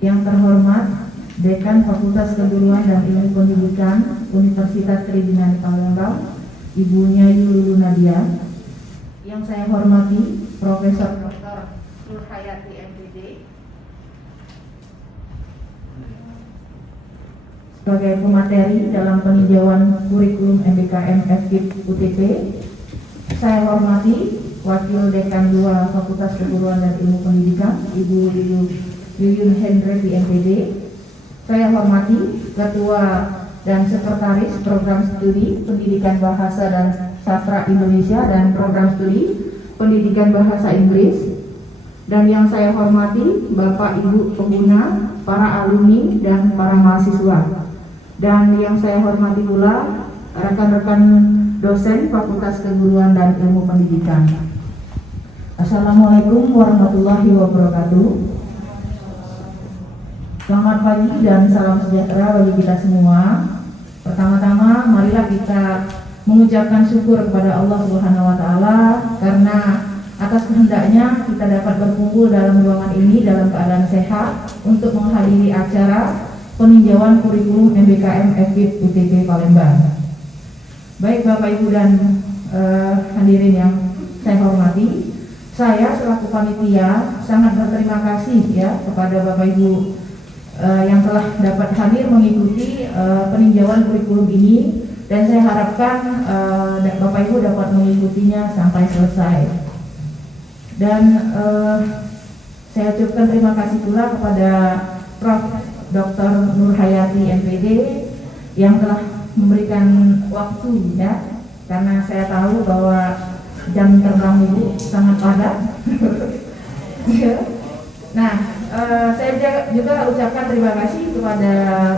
Yang terhormat Dekan Fakultas Keguruan dan Ilmu Pendidikan Universitas Tridinani Palembang, Ibu Nyai Lulu Nadia. Yang saya hormati Profesor Dr. Nur Hayati MPD sebagai pemateri dalam peninjauan kurikulum MBKM FKIP UTP. Saya hormati Wakil Dekan 2 Fakultas Keguruan dan Ilmu Pendidikan, Ibu Yuyun Hendre di MPD. Saya hormati Ketua dan Sekretaris Program Studi Pendidikan Bahasa dan Sastra Indonesia dan Program Studi Pendidikan Bahasa Inggris. Dan yang saya hormati Bapak Ibu pengguna, para alumni dan para mahasiswa. Dan yang saya hormati pula rekan-rekan dosen Fakultas Keguruan dan Ilmu Pendidikan. Assalamualaikum warahmatullahi wabarakatuh. Selamat pagi dan salam sejahtera bagi kita semua. Pertama-tama marilah kita mengucapkan syukur kepada Allah Subhanahu wa taala karena atas kehendaknya kita dapat berkumpul dalam ruangan ini dalam keadaan sehat untuk menghadiri acara peninjauan kurikulum MBKM FKIP UTP Palembang. Baik Bapak Ibu dan hadirin yang saya hormati, saya selaku panitia sangat berterima kasih ya kepada Bapak Ibu yang telah dapat hadir mengikuti peninjauan kurikulum ini, dan saya harapkan Bapak Ibu dapat mengikutinya sampai selesai. Dan saya ucapkan terima kasih pula kepada Prof. Dr. Nur Hayati MPD yang telah memberikan waktu ya, karena saya tahu bahwa jam terbang Ibu sangat padat. Nah, saya juga ucapkan terima kasih kepada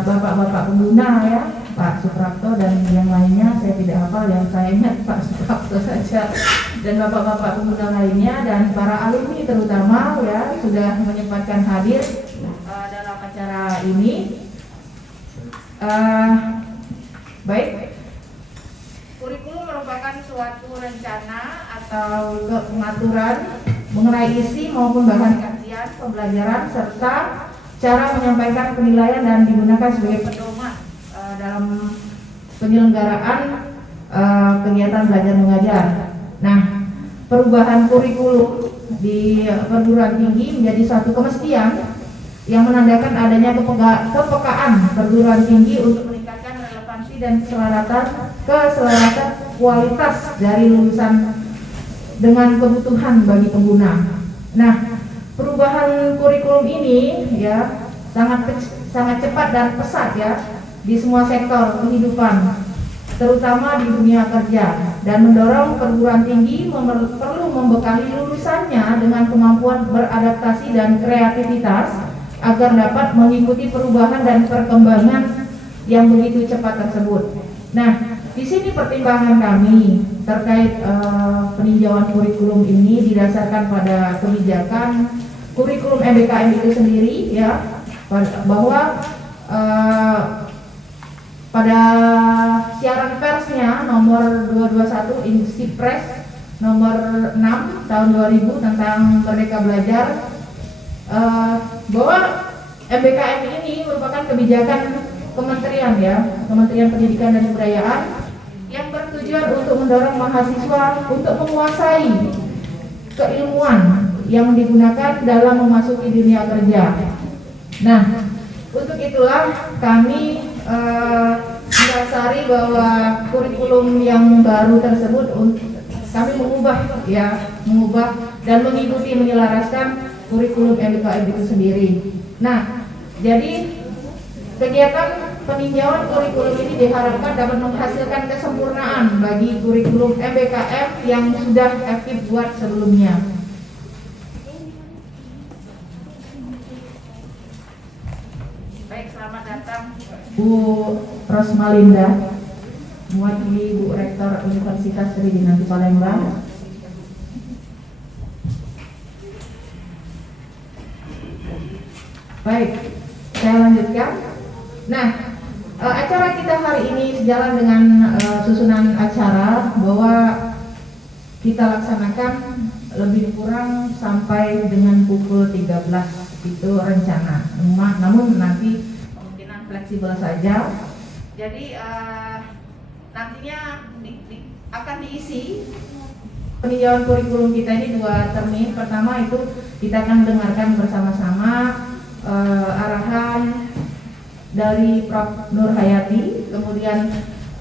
bapak-bapak pengguna ya, Pak Suprapto dan yang lainnya. Saya tidak hafal, yang saya ingat Pak Suprapto saja, dan bapak-bapak pengguna lainnya dan para alumni terutama ya sudah menyempatkan hadir dalam acara ini. Baik, kurikulum merupakan suatu rencana atau pengaturan mengenai isi maupun bahan kajian, pembelajaran, serta cara menyampaikan penilaian dan digunakan sebagai pedoman dalam penyelenggaraan kegiatan belajar mengajar. Nah, perubahan kurikulum di perguruan tinggi menjadi suatu kemestian yang menandakan adanya kepekaan perguruan tinggi untuk meningkatkan relevansi dan keselaratan kualitas dari lulusan dengan kebutuhan bagi pengguna. Nah, perubahan kurikulum ini ya sangat cepat dan pesat ya di semua sektor kehidupan, terutama di dunia kerja, dan mendorong perguruan tinggi perlu membekali lulusannya dengan kemampuan beradaptasi dan kreativitas agar dapat mengikuti perubahan dan perkembangan yang begitu cepat tersebut. Nah, di sini pertimbangan kami terkait peninjauan kurikulum ini didasarkan pada kebijakan kurikulum MBKM itu sendiri ya, bahwa pada siaran persnya nomor 221 Inspres nomor 6 tahun 2000 tentang Merdeka Belajar, bahwa MBKM ini merupakan kebijakan Kementerian ya, Kementerian Pendidikan dan Kebudayaan yang bertujuan untuk mendorong mahasiswa untuk menguasai keilmuan yang digunakan dalam memasuki dunia kerja. Nah, untuk itulah kami mendasari bahwa kurikulum yang baru tersebut kami mengubah dan mengikuti menyelaraskan kurikulum MBKM itu sendiri. Nah, jadi kegiatan peninjauan kurikulum ini diharapkan dapat menghasilkan kesempurnaan bagi kurikulum MBKM yang sudah aktif buat sebelumnya. Baik, selamat datang Bu Rosmalinda, mewakili Bu Rektor Universitas Tridinani Palembang. Baik, saya lanjutkan. Nah, acara kita hari ini sejalan dengan susunan acara bahwa kita laksanakan lebih kurang sampai dengan pukul 13 itu rencana. Namun nanti kemungkinan fleksibel saja. Jadi nantinya akan diisi peninjauan kurikulum kita ini 2 termin. Pertama itu kita akan dengarkan bersama-sama arahan dari Prof. Nur Hayati, kemudian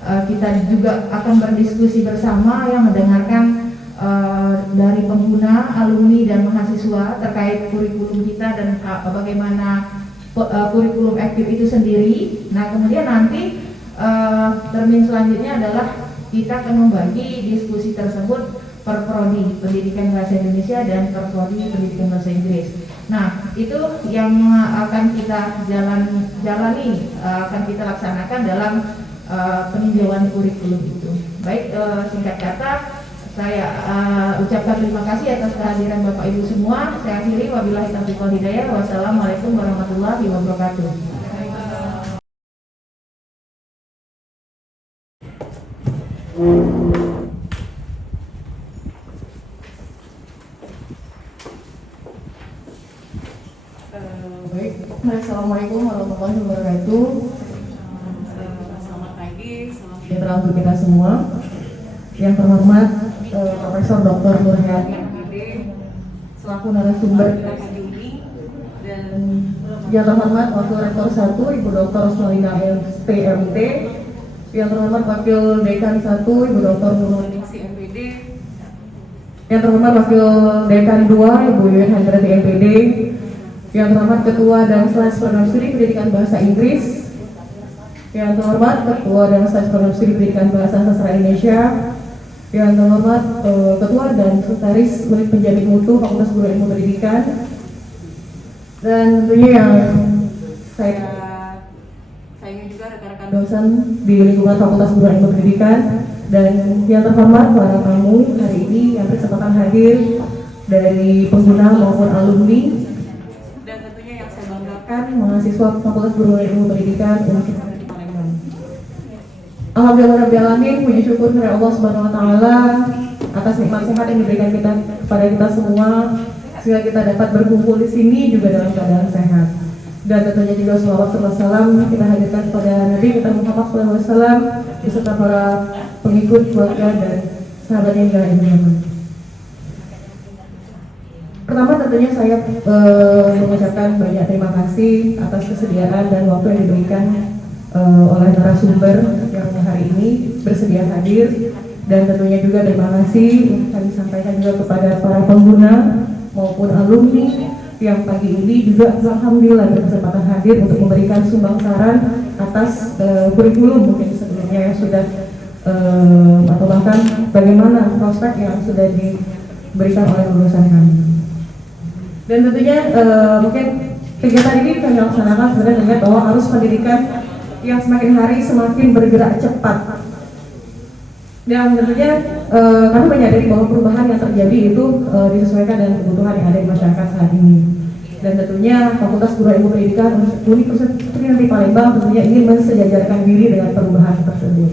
kita juga akan berdiskusi bersama yang mendengarkan dari pengguna, alumni dan mahasiswa terkait kurikulum kita dan bagaimana kurikulum aktif itu sendiri. Nah, kemudian nanti termin selanjutnya adalah kita akan membagi diskusi tersebut per prodi pendidikan bahasa Indonesia dan per prodi pendidikan bahasa Inggris. Nah, itu yang akan kita jalani, akan kita laksanakan dalam peninjauan kurikulum itu. Baik, singkat kata saya ucapkan terima kasih atas kehadiran Bapak Ibu semua. Saya akhiri, wabillahi taufiq wal hidayah. Wassalamualaikum warahmatullahi wabarakatuh. Baik, assalamualaikum warahmatullahi wabarakatuh. Selamat pagi, salam sejahtera untuk kita semua. Yang terhormat Profesor Dr. Nur Hayati MPD selaku narasumber hari ini, dan yang terhormat Wakil Rektor 1 Ibu Dr. Rosmalina SPMT, yang terhormat Wakil Dekan 1 Ibu Dr. Nurningsi MPD, yang terhormat Wakil Dekan 2 Ibu Yuyun Handrati MPD, yang terhormat Ketua dan Slash Program Studi Pendidikan Bahasa Inggris, yang terhormat Ketua dan Slash Program Studi Pendidikan Bahasa Sastra Indonesia, yang terhormat Ketua dan Sekretaris Unit Penjamin Mutu Fakultas Guru Ilmu Pendidikan, dan tentunya yang saya sayangnya juga rekan-rekan dosen di lingkungan Fakultas Guru Ilmu Pendidikan, dan yang terhormat para tamu hari ini yang berkesempatan hadir dari pengguna maupun alumni, dan tentunya yang saya banggakan kan mahasiswa Fakultas Guru Ilmu Pendidikan Universitas di Palembang. Alhamdulillahirrahmanirrahim, puji syukur kepada Allah Subhanahu wa Ta'ala atas nikmat sehat yang diberikan kepada kita semua, sehingga kita dapat berkumpul di sini juga dalam keadaan sehat. Dan tentunya juga sholawat serta salam kita hadirkan kepada Nabi kita Muhammad SAW beserta para pengikut, keluarga dan sahabat yang dimuliakan. Pertama tentunya saya mengucapkan banyak terima kasih atas kesediaan dan waktu yang diberikan oleh narasumber yang hari ini bersedia hadir, dan tentunya juga terima kasih kami sampaikan juga kepada para pengguna maupun alumni yang pagi ini juga alhamdulillah berkesempatan hadir untuk memberikan sumbang saran atas kurikulum mungkin sebelumnya yang sudah atau bahkan bagaimana prospek yang sudah diberikan oleh lulusan kami. Dan tentunya mungkin kegiatan ini kami laksanakan sebenarnya dengan bahwa arus pendidikan yang semakin hari semakin bergerak cepat. Dan tentunya kami menyadari bahwa perubahan yang terjadi itu disesuaikan dengan kebutuhan yang ada di masyarakat saat ini. Dan tentunya Fakultas Guru Ilmu Pendidikan Universitas Trisakti Palembang tentunya ingin mensejajarkan diri dengan perubahan tersebut.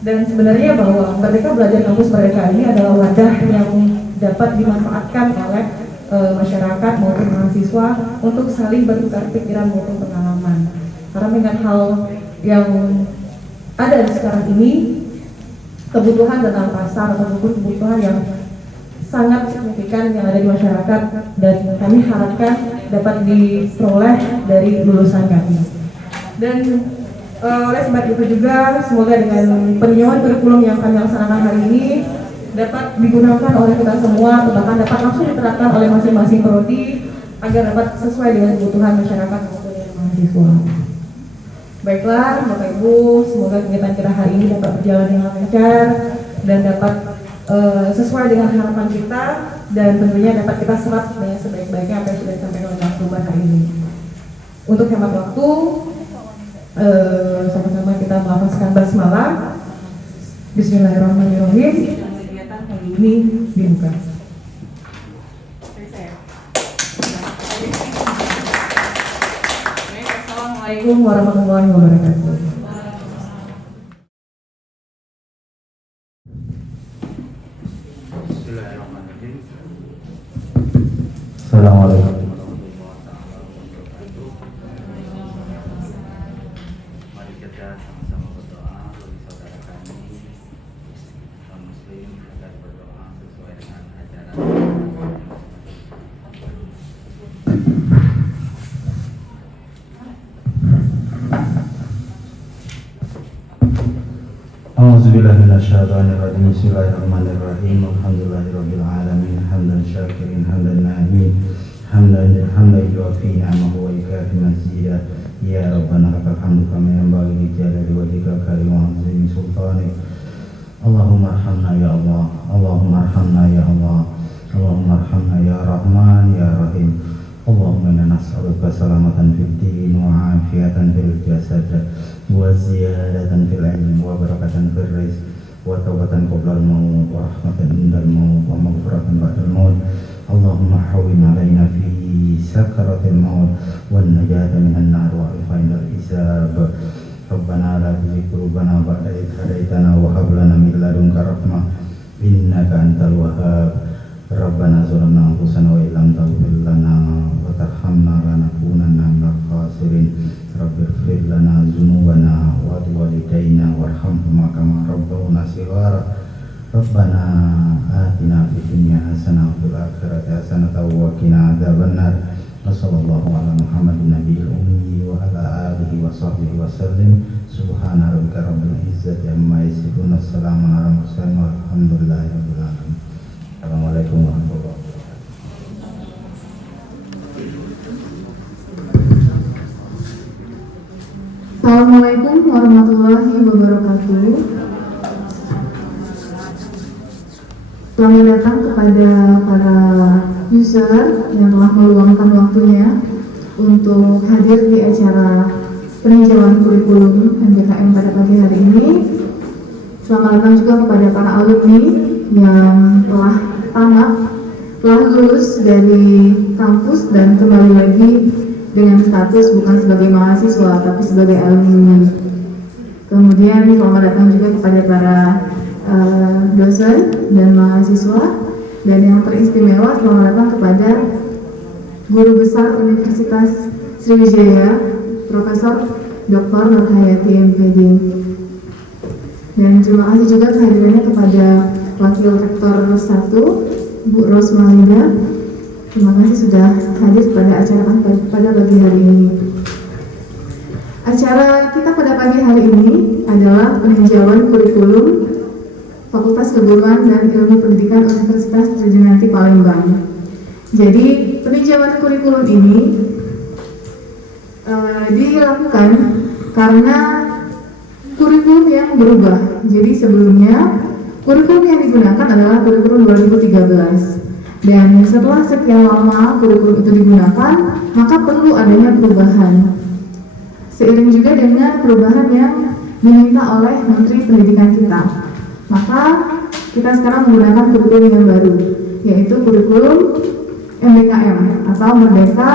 Dan sebenarnya bahwa Merdeka Belajar Kampus Merdeka ini adalah wadah yang dapat dimanfaatkan oleh masyarakat maupun mahasiswa untuk saling bertukar pikiran maupun pengalaman. Karena mengingat hal yang ada di sekarang ini, kebutuhan tentang pasar ataupun kebutuhan yang sangat signifikan yang ada di masyarakat, dan kami harapkan dapat diperoleh dari lulusan kami. Dan oleh sebab itu juga semoga dengan peninjauan kurikulum yang kami laksanakan hari ini dapat digunakan oleh kita semua, atau bahkan dapat langsung diterapkan oleh masing-masing prodi agar dapat sesuai dengan kebutuhan masyarakat maupun mahasiswa. Baiklah Bapak Ibu, semoga kegiatan kita hari ini dapat berjalan dengan lancar dan dapat sesuai dengan harapan kita, dan tentunya dapat kita serap dengan sebaik-baiknya apa yang sudah disampaikan oleh narasumber hari ini. Untuk hemat waktu, sama-sama kita melafazkan basmalah. Bismillahirrahmanirrahim. kegiatan hari Ini dibuka. Assalamualaikum warahmatullahi wabarakatuh. Assalamualaikum warahmatullahi wabarakatuh. A'udzubillahi minasyaitonirrajim. Bismillahirrahmanirrahim. Alhamdulillahirabbil alamin. Hamdan syakirin, hamdan na'imin, hamdan yuwafi ni'amahu wa yukafi mazidah. Ya Rabbana lakal hamdu kama yanbaghi li jalali wajhikal karim wa 'azimi sultanik. Allahumma arhamna ya Allah, Allahumma arhamna ya Allah, Allahumma arhamna ya Rahman ya Rahim. Allahumma inna nas'aluka salamatan fid din wa afiatan fil jasad wa ziyadatan fil ilmi wa barakatan fil rizq wa tawbatan qabla al-maut wa rahmatan indal maut wa maghfiratan ba'dal maut. Allahumma hawwin alaina fi sakaratil maut wan najata minan nar wa al-final hisab. Rabbana la tuzigh qulubana ba'da idh hadaitana wa hab lana min ladunka rahmah innaka antal wahhab. Rabbana zalamna anfusana wa illam taghfir lana wa tarhamna lanakunanna minal khasirin. Rabbighfir lana dzunubana wa liwalidayna warhamhuma kama rabbawna shighara. Rabbana atina fid dunya hasanah wa fil akhirati hasanah wa qina adzabannar. Wa sallallahu ala Muhammadin nabiyil ummi wa ala alihi wa sahbihi wa sallim. Subhana rabbika rabbil izzati amma yasifun. Wassalamu ala mursalin walhamdulillahi rabbil alamin. Assalamualaikum warahmatullahi wabarakatuh. Assalamualaikum warahmatullahi wabarakatuh. Selamat datang kepada para user yang telah meluangkan waktunya untuk hadir di acara peninjauan kurikulum MBKM pada pagi hari ini. Selamat datang juga kepada para alumni yang telah tamat, telah lulus dari kampus dan kembali lagi dengan status bukan sebagai mahasiswa tapi sebagai alumni. Kemudian selamat datang juga kepada para dosen dan mahasiswa, dan yang teristimewa selamat datang kepada Guru Besar Universitas Sriwijaya Profesor Dr. Nur Hayati MPD. Dan terima kasih juga kehadirannya kepada Wakil Rektor 1 Bu Rosmalida. Terima kasih sudah hadir pada acara pada pagi hari ini. Acara kita pada pagi hari ini adalah peninjauan kurikulum Fakultas Keguruan dan Ilmu Pendidikan Universitas Tridunanti Palembang. Jadi peninjauan kurikulum ini dilakukan karena kurikulum yang berubah. Jadi sebelumnya kurikulum yang digunakan adalah kurikulum 2013. Dan setelah sekian lama kurikulum itu digunakan, maka perlu adanya perubahan. Seiring juga dengan perubahan yang diminta oleh Menteri Pendidikan kita, maka kita sekarang menggunakan kurikulum yang baru, yaitu kurikulum MBKM atau Merdeka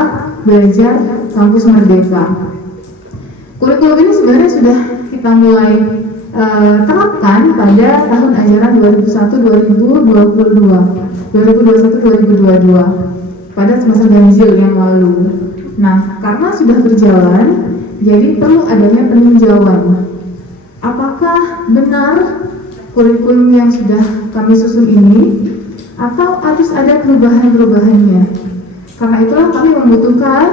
Belajar Kampus Merdeka. Kurikulum ini sebenarnya sudah kita mulai terapkan pada tahun ajaran 2021-2022 pada semester ganjil yang lalu. Nah, karena sudah berjalan, jadi perlu adanya peninjauan. Apakah benar kurikulum yang sudah kami susun ini, atau harus ada perubahan-perubahannya? Karena itulah kami membutuhkan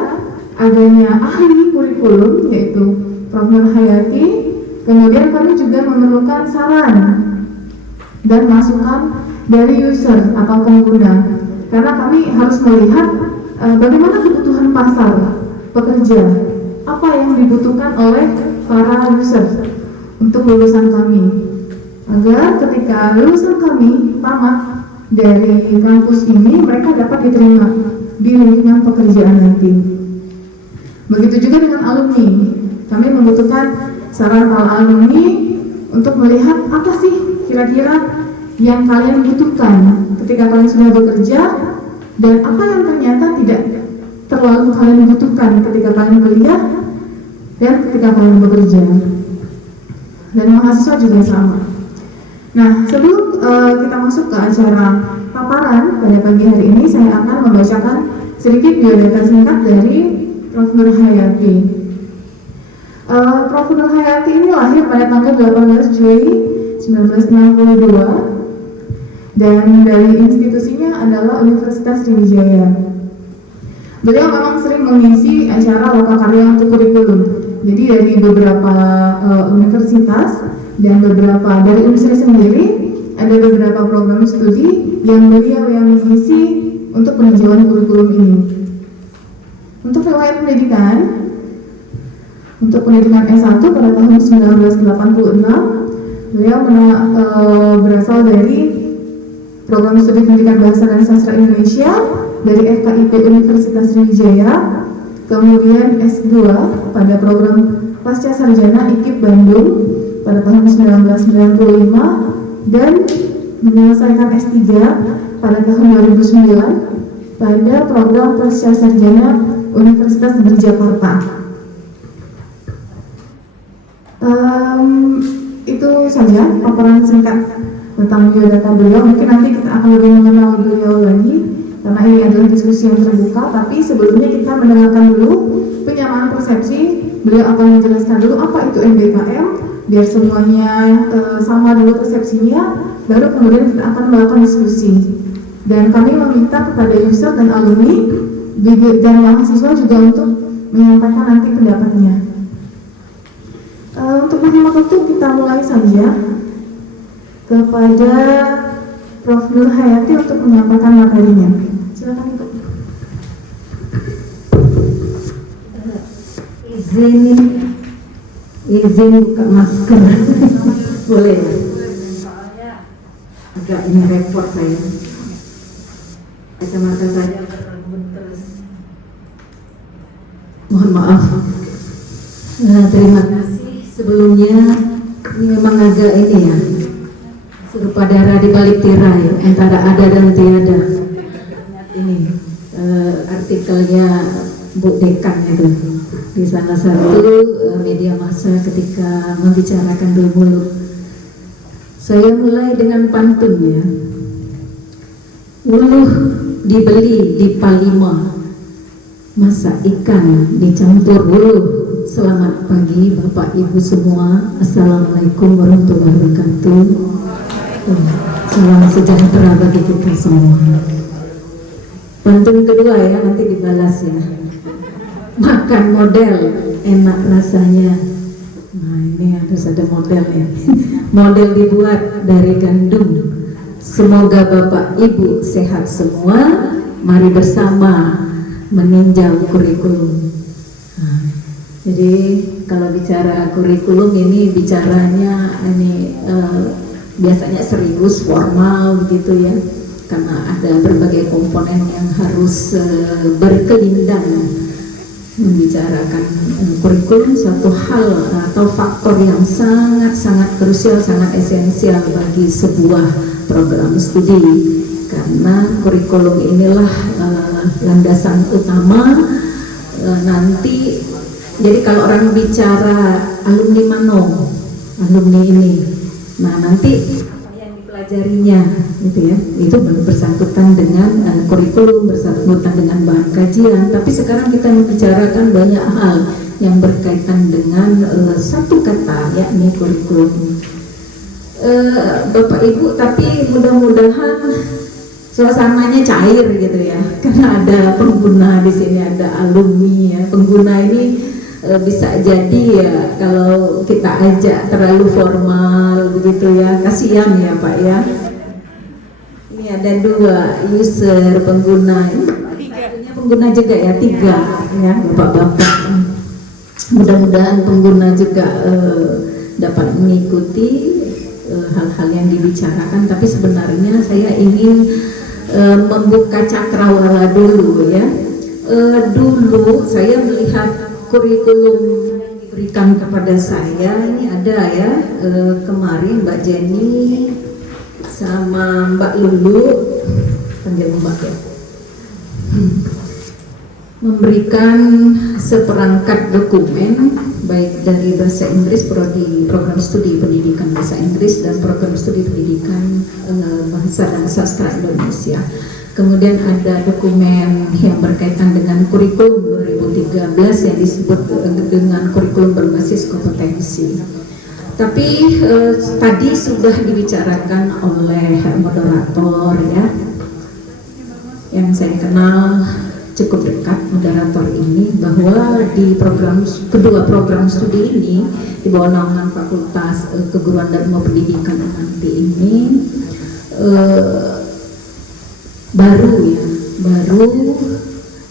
adanya ahli kurikulum, yaitu Prof. Nur Hayati. Kemudian kami juga memerlukan saran dan masukan dari user atau pengguna, karena kami harus melihat bagaimana kebutuhan pasar pekerja, apa yang dibutuhkan oleh para user untuk lulusan kami, agar ketika lulusan kami tamat dari kampus ini mereka dapat diterima di lingkungan pekerjaan nanti. Begitu juga dengan alumni, kami membutuhkan saran para alumni untuk melihat apa sih kira-kira yang kalian butuhkan ketika kalian sudah bekerja, dan apa yang ternyata tidak terlalu kalian butuhkan ketika kalian kuliah dan ketika kalian bekerja. Dan mahasiswa juga sama. Nah, sebelum kita masuk ke acara paparan pada pagi hari ini, saya akan membacakan sedikit biodata singkat dari Prof. Nur Hayati. Prof. Nur Hayati ini lahir pada tanggal 18 Juli 1962 dan dari institusinya adalah Universitas Sriwijaya. Beliau memang sering mengisi acara lokakarya untuk kurikulum. Jadi dari beberapa universitas dan beberapa dari universitas sendiri ada beberapa program studi yang beliau yang mengisi untuk peninjauan kurikulum ini. Untuk riwayat pendidikan, untuk pendidikan S1 pada tahun 1986, beliau berasal dari program studi pendidikan bahasa dan sastra Indonesia dari FKIP Universitas Sriwijaya, kemudian S2 pada program Pasca Sarjana IKIP Bandung pada tahun 1995 dan menyelesaikan S3 pada tahun 2009 pada program Pasca Sarjana Universitas Negeri Jakarta. Itu saja paparan singkat tentang biodata beliau. Mungkin nanti kita akan lebih mengenal beliau lagi karena ini adalah diskusi yang terbuka. Tapi sebelumnya kita mendengarkan dulu penyamaan persepsi. Beliau akan menjelaskan dulu apa itu MBKM biar semuanya sama dulu persepsinya. Baru kemudian kita akan melakukan diskusi. Dan kami meminta kepada user dan alumni dan mahasiswa juga untuk menyampaikan nanti pendapatnya. Untuk menghemat waktu kita mulai saja kepada Prof. Nur Hayati untuk menyampaikan materinya. Silakan Ibu. Izin buka masker. Boleh ya? Agak ini repot saya. Kacamata saya berembun terus. Mohon maaf. Terima kasih sebelumnya. Ini memang agak ini ya, serupa darah di balik tirai antara ada dan tiada. Ini artikelnya Bu Dekan itu di salah satu media massa ketika membicarakan dulu. Saya mulai dengan pantunnya. Uluh dibeli di Palima, masak ikan dicampur uluh. Selamat pagi Bapak Ibu semua. Assalamualaikum warahmatullahi wabarakatuh. Salam sejahtera bagi kita semua. Pantun kedua ya, nanti dibalas ya. Makan model enak rasanya. Nah ini harus ada model ya. Model dibuat dari gandum. Semoga Bapak Ibu sehat semua. Mari bersama meninjau kurikulum. Jadi kalau bicara kurikulum ini bicaranya ini biasanya serius, formal begitu ya, karena ada berbagai komponen yang harus berkelindang membicarakan kurikulum, suatu hal atau faktor yang sangat krusial, sangat esensial bagi sebuah program studi, karena kurikulum inilah landasan utama nanti. Jadi kalau orang bicara alumni mano, alumni ini, nah nanti apa yang dipelajarinya, gitu ya, itu bersangkutan dengan kurikulum, bersangkutan dengan bahan kajian. Tapi sekarang kita membicarakan banyak hal yang berkaitan dengan satu kata, yakni kurikulum. Bapak Ibu, tapi mudah-mudahan suasananya cair gitu ya, karena ada pengguna di sini, ada alumni ya. Pengguna ini bisa jadi ya kalau kita ajak terlalu formal begitu ya, kasihan ya Pak ya. Ini ada dua user pengguna, ini pengguna juga ya, 3 ya Bapak-bapak. Mudah-mudahan pengguna juga dapat mengikuti hal-hal yang dibicarakan. Tapi sebenarnya saya ingin membuka cakrawala dulu ya. Dulu saya melihat kurikulum yang diberikan kepada saya ini ada ya, kemarin Mbak Jenny sama Mbak Lulu, panggil Mbak ya, memberikan seperangkat dokumen baik dari bahasa Inggris, program studi pendidikan bahasa Inggris dan program studi pendidikan bahasa dan sastra Indonesia. Kemudian ada dokumen yang berkaitan dengan kurikulum 2013 yang disebut dengan kurikulum berbasis kompetensi. Tapi tadi sudah dibicarakan oleh moderator ya, yang saya kenal cukup dekat moderator ini, bahwa di kedua program studi ini di bawah naungan Fakultas Keguruan dan Ilmu Pendidikan nanti ini baru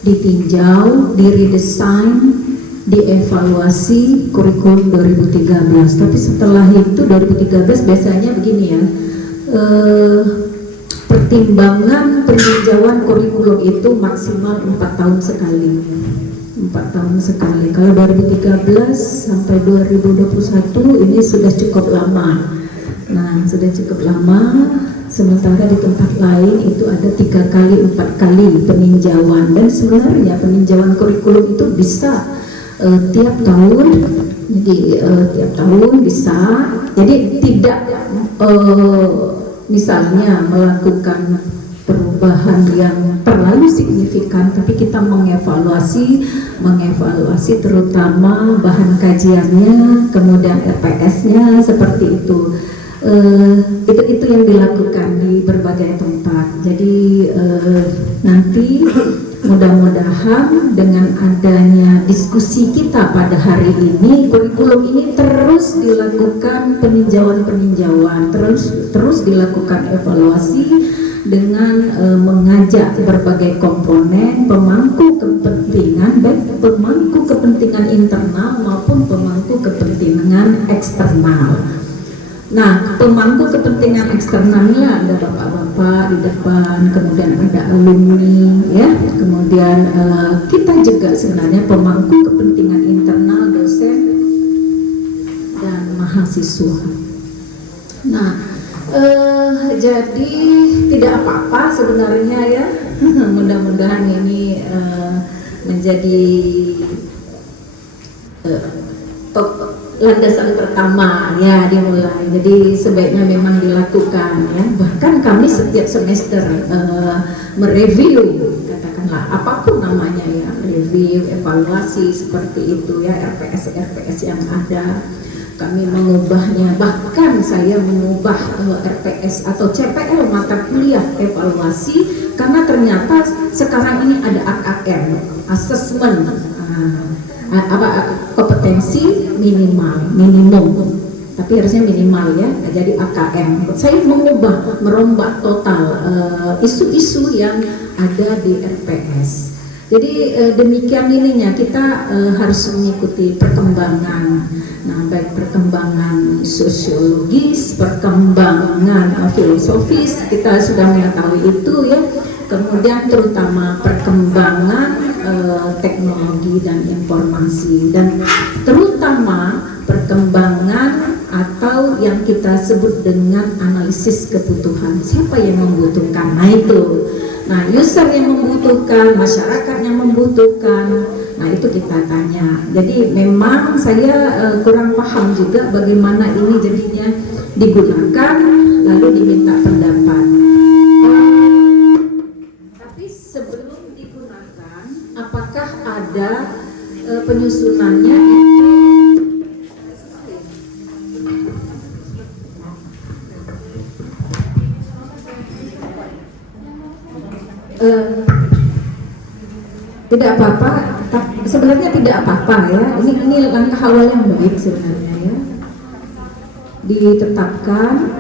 ditinjau, diredesain, dievaluasi kurikulum 2013. Tapi setelah itu 2013 biasanya begini ya, pertimbangan peninjauan kurikulum itu maksimal 4 tahun sekali. 4 tahun sekali. Kalau 2013 sampai 2021 ini sudah cukup lama. Nah, sudah cukup lama. Sementara di tempat lain itu ada 3 kali 4 kali peninjauan, dan sebenarnya peninjauan kurikulum itu bisa tiap tahun. Jadi tiap tahun bisa. Jadi tidak misalnya melakukan perubahan yang terlalu signifikan, tapi kita mengevaluasi terutama bahan kajiannya, kemudian RPS-nya seperti itu. Itu yang dilakukan di berbagai tempat. Jadi nanti mudah-mudahan dengan adanya diskusi kita pada hari ini, kurikulum ini terus dilakukan peninjauan, terus dilakukan evaluasi dengan mengajak berbagai komponen pemangku kepentingan, baik pemangku kepentingan internal maupun pemangku kepentingan eksternal. Nah, pemangku kepentingan eksternalnya ada bapak-bapak di depan, kemudian ada alumni, ya, kemudian kita juga sebenarnya pemangku kepentingan internal, dosen dan mahasiswa. Nah, jadi tidak apa-apa sebenarnya ya. Mudah-mudahan ini menjadi landasan pertama ya dimulai. Jadi sebaiknya memang dilakukan ya. Bahkan kami setiap semester mereview, katakanlah apapun namanya ya, review, evaluasi seperti itu ya, RPS yang ada. Kami mengubahnya, bahkan saya mengubah RPS atau CPL mata kuliah evaluasi, karena ternyata sekarang ini ada AKM, assessment, kompetensi minimum, tapi harusnya minimal ya, jadi AKM. Saya merombak total isu-isu yang ada di RPS. Jadi demikian ininya, kita harus mengikuti perkembangan, nah baik perkembangan sosiologis, perkembangan filosofis, kita sudah mengetahui itu ya, kemudian terutama perkembangan teknologi dan informasi, dan terutama perkembangan atau yang kita sebut dengan analisis kebutuhan, siapa yang membutuhkan, nah itu. Nah, user yang membutuhkan, masyarakat yang membutuhkan, nah itu kita tanya. Jadi memang saya kurang paham juga bagaimana ini jadinya digunakan, lalu diminta pendapat. Tapi sebelum digunakan, apakah ada penyusunannya itu? Tidak apa-apa, sebenarnya tidak apa-apa ya. Ini langkah awal yang baik sebenarnya ya. Ditetapkan,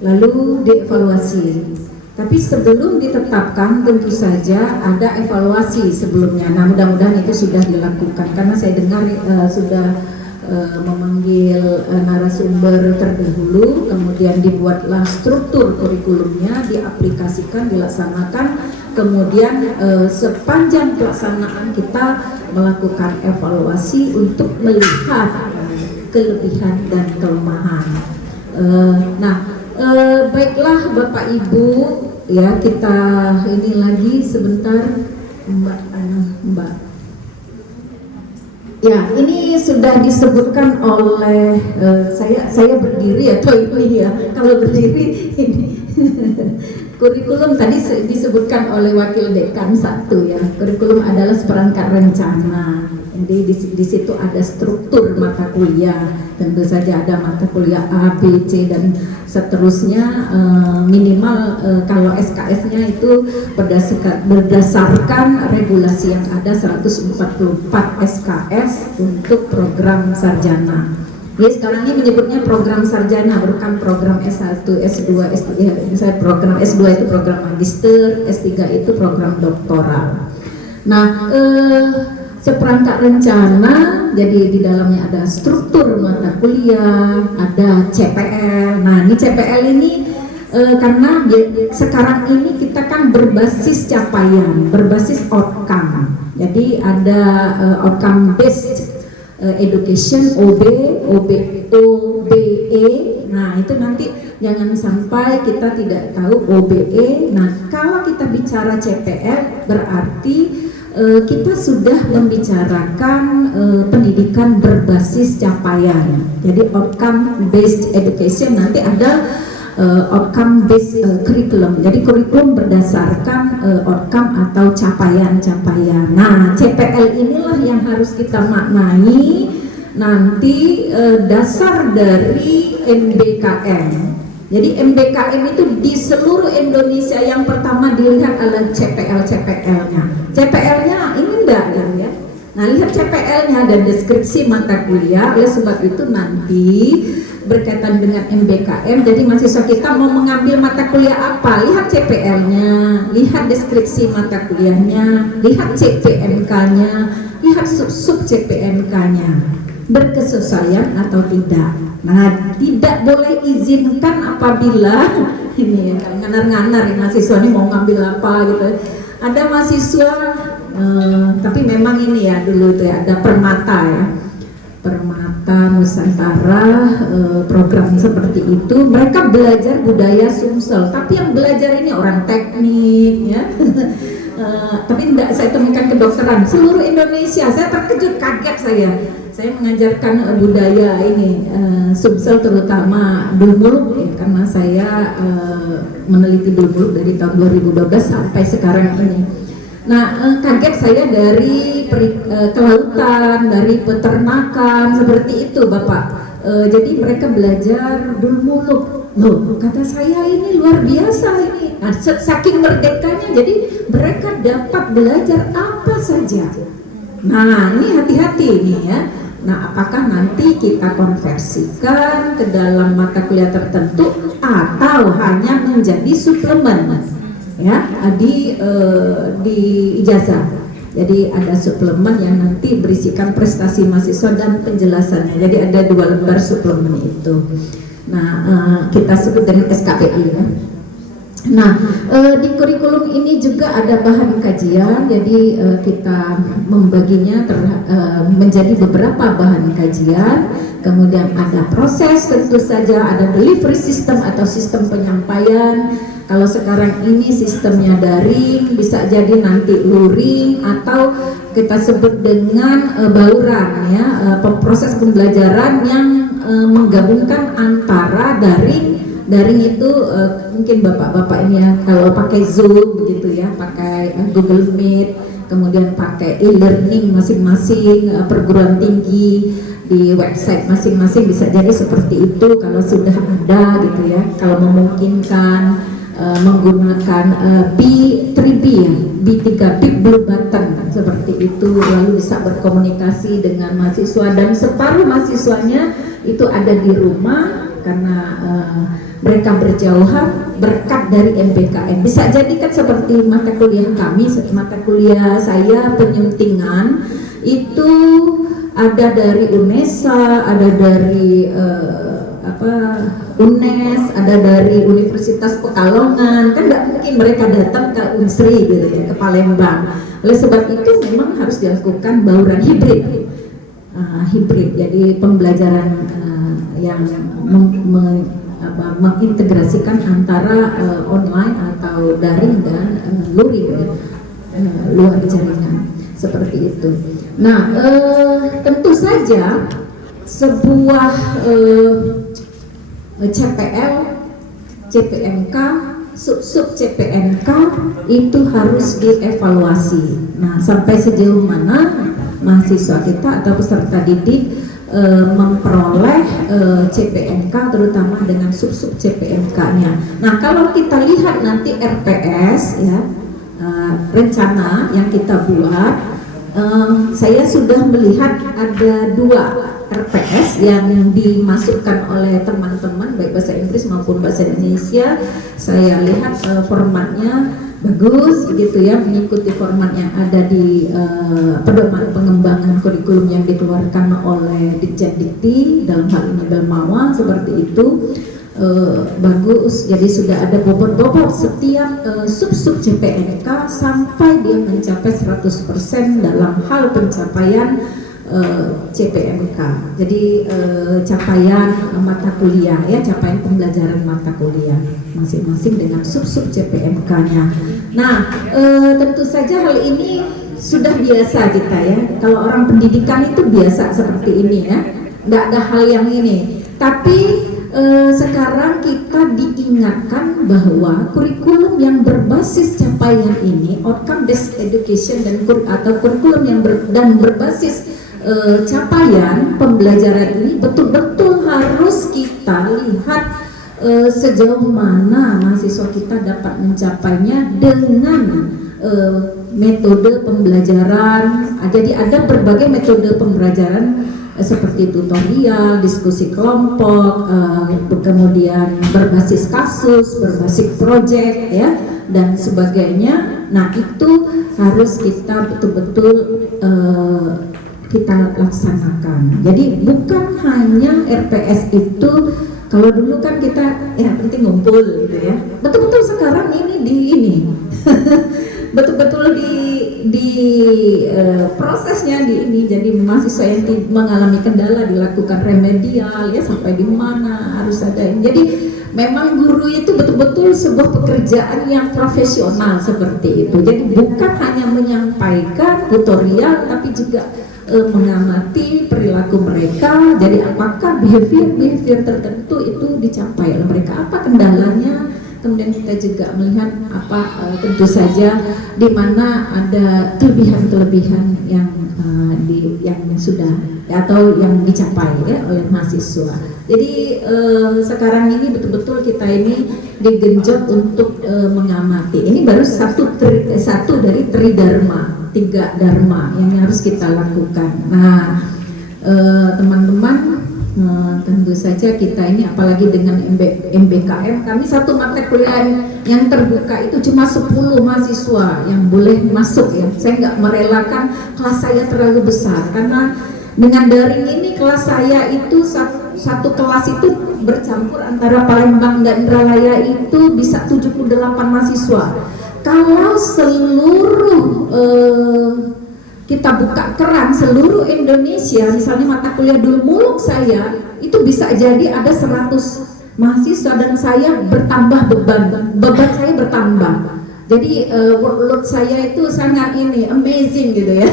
lalu dievaluasi. Tapi sebelum ditetapkan tentu saja ada evaluasi sebelumnya. Nah, mudah-mudahan itu sudah dilakukan, karena saya dengar sudah memanggil narasumber terdahulu, kemudian dibuatlah struktur kurikulumnya, diaplikasikan, dilaksanakan, kemudian sepanjang pelaksanaan kita melakukan evaluasi untuk melihat kelebihan dan kelemahan. Baiklah Bapak Ibu ya, kita ini lagi sebentar Mbak. Ya, ini sudah disebutkan oleh saya berdiri atau ini ya. Kalau berdiri ini kurikulum tadi disebutkan oleh Wakil Dekan 1 ya. Kurikulum adalah seperangkat rencana. Jadi di situ ada struktur mata kuliah. Tentu saja ada mata kuliah A, B, C dan seterusnya. Minimal kalau SKS-nya itu berdasarkan regulasi yang ada 144 SKS untuk program sarjana. Jadi sekarang ini menyebutnya program sarjana, bukan program S1, S2, S3. Misalnya program S2 itu program magister, S3 itu program doktoral. Nah, seperangkat rencana, jadi di dalamnya ada struktur mata kuliah, ada CPL. Nah, ini CPL ini karena sekarang ini kita kan berbasis capaian, berbasis outcome. Jadi ada outcome based education, OBE. Nah, itu nanti jangan sampai kita tidak tahu OBE. Nah, kalau kita bicara CPL berarti kita sudah membicarakan pendidikan berbasis capaian. Jadi outcome based education, nanti ada outcome based curriculum. Jadi kurikulum berdasarkan outcome atau capaian-capaian. Nah, CPL inilah yang harus kita maknai nanti dasar dari MBKM. Jadi MBKM itu di seluruh Indonesia yang pertama dilihat adalah CPL-CPL-nya. CPL-nya ini enggak ya. Nah, lihat CPL-nya dan deskripsi mata kuliah. Oleh sebab itu nanti berkaitan dengan MBKM, jadi mahasiswa kita mau mengambil mata kuliah apa, lihat CPL-nya, lihat deskripsi mata kuliahnya, lihat CPMK-nya, lihat sub-sub CPMK-nya, berkesesuaian atau tidak. Nah, tidak boleh izinkan apabila ini ya, nganar-nganar mahasiswa ini mau ngambil apa gitu. Ada mahasiswa tapi memang ini ya dulu itu ya, ada Permata ya, Permata Nusantara, program seperti itu. Mereka belajar budaya Sumsel, tapi yang belajar ini orang teknik ya. Tapi tidak saya temukan kedokteran seluruh Indonesia. Saya terkejut, kaget saya mengajarkan budaya ini Sumsel, terutama Dulmuluk ya, karena saya meneliti Dulmuluk dari tahun 2012 sampai sekarang ini. Nah, kaget saya dari kelautan, dari peternakan, seperti itu Bapak. Jadi mereka belajar Dulmuluk. Loh, kata saya ini luar biasa ini. Nah, saking merdekanya, jadi mereka dapat belajar apa saja. Nah, ini hati-hati nih ya. Nah, apakah nanti kita konversikan ke dalam mata kuliah tertentu atau hanya menjadi suplemen ya di ijazah. Jadi ada suplemen yang nanti berisikan prestasi mahasiswa dan penjelasannya. Jadi ada 2 lembar suplemen itu. Nah, kita sebut dengan SKPI ya. Nah, di kurikulum ini juga ada bahan kajian, jadi kita membaginya menjadi beberapa bahan kajian. Kemudian ada proses, tentu saja ada delivery system atau sistem penyampaian. Kalau sekarang ini sistemnya daring, bisa jadi nanti luring atau kita sebut dengan bauran ya, proses pembelajaran yang menggabungkan antara daring itu mungkin bapak-bapak ini ya, kalau pakai Zoom begitu ya, pakai Google Meet, kemudian pakai e-learning masing-masing perguruan tinggi di website masing-masing, bisa jadi seperti itu kalau sudah ada gitu ya. Kalau memungkinkan menggunakan B3B ya, B3 Big Blue Button seperti itu, lalu bisa berkomunikasi dengan mahasiswa dan separuh mahasiswanya itu ada di rumah karena mereka berjauhan berkat dari MBKM. Bisa jadi kan seperti mata kuliah kami, mata kuliah saya penyuntingan itu ada dari UNESA, ada dari UNES, ada dari Universitas Pekalongan. Kan nggak mungkin mereka datang ke Unsri gitu ya, ke Palembang. Oleh sebab itu memang harus dilakukan bauran hibrid. Hibrid, jadi pembelajaran yang mengintegrasikan antara online atau daring dan luring luar jaringan seperti itu. Nah, tentu saja sebuah CPL, CPMK, sub-sub CPMK itu harus dievaluasi. Nah, sampai sejauh mana mahasiswa kita atau peserta didik memperoleh CPNK, terutama dengan sub-sub CPNK-nya. Nah, kalau kita lihat nanti RPS ya, rencana yang kita buat, saya sudah melihat ada 2 RPS yang dimasukkan oleh teman-teman baik bahasa Inggris maupun bahasa Indonesia. Saya lihat formatnya bagus gitu ya, mengikuti format yang ada di pedoman pengembangan kurikulum yang dikeluarkan oleh Dikjendikti, dalam hal ini Belmawa, seperti itu. Bagus, jadi sudah ada bobot-bobot setiap sub-sub CPNK sampai dia mencapai 100% dalam hal pencapaian CPNK. Jadi capaian mata kuliah ya, capaian pembelajaran mata kuliah masing-masing dengan sub-sub CPNK-nya. Nah, tentu saja hal ini sudah biasa kita ya. Kalau orang pendidikan itu biasa seperti ini ya, nggak ada hal yang ini. Tapi sekarang kita diingatkan bahwa kurikulum yang berbasis capaian ini, outcome based education atau kurikulum yang berbasis capaian pembelajaran ini betul-betul harus kita lihat sejauh mana mahasiswa kita dapat mencapainya dengan metode pembelajaran. Jadi ada berbagai metode pembelajaran seperti tutorial, diskusi kelompok, kemudian berbasis kasus, berbasis proyek ya, dan sebagainya. Nah, itu harus kita betul-betul kita laksanakan. Jadi bukan hanya RPS itu, kalau dulu kan kita ya penting ngumpul gitu ya. Betul-betul sekarang ini betul-betul di prosesnya di ini. Jadi mahasiswa yang mengalami kendala dilakukan remedial ya, sampai di mana harus ada ini. Jadi memang guru itu betul-betul sebuah pekerjaan yang profesional seperti itu. Jadi bukan hanya menyampaikan tutorial, tapi juga mengamati perilaku mereka. Jadi apakah behavior tertentu itu dicapai oleh mereka, apa kendalanya. Kemudian kita juga melihat apa tentu saja di mana ada kelebihan-kelebihan yang sudah atau yang dicapai ya oleh mahasiswa. Jadi sekarang ini betul-betul kita ini digenjot untuk mengamati. Ini baru satu dari tridharma, 3 dharma yang harus kita lakukan. Nah, teman-teman, tentu saja kita ini apalagi dengan MBKM, kami satu mata kuliah yang terbuka itu cuma 10 mahasiswa yang boleh masuk ya. Saya nggak merelakan kelas saya terlalu besar, karena dengan daring ini kelas saya itu satu kelas itu bercampur antara Palembang dan Indralaya itu bisa 78 mahasiswa. Kalau seluruh kita buka keran seluruh Indonesia, misalnya mata kuliah dulu muluk saya itu bisa jadi ada 100 mahasiswa dan saya bertambah beban saya bertambah. Jadi workload saya itu sangat amazing gitu ya.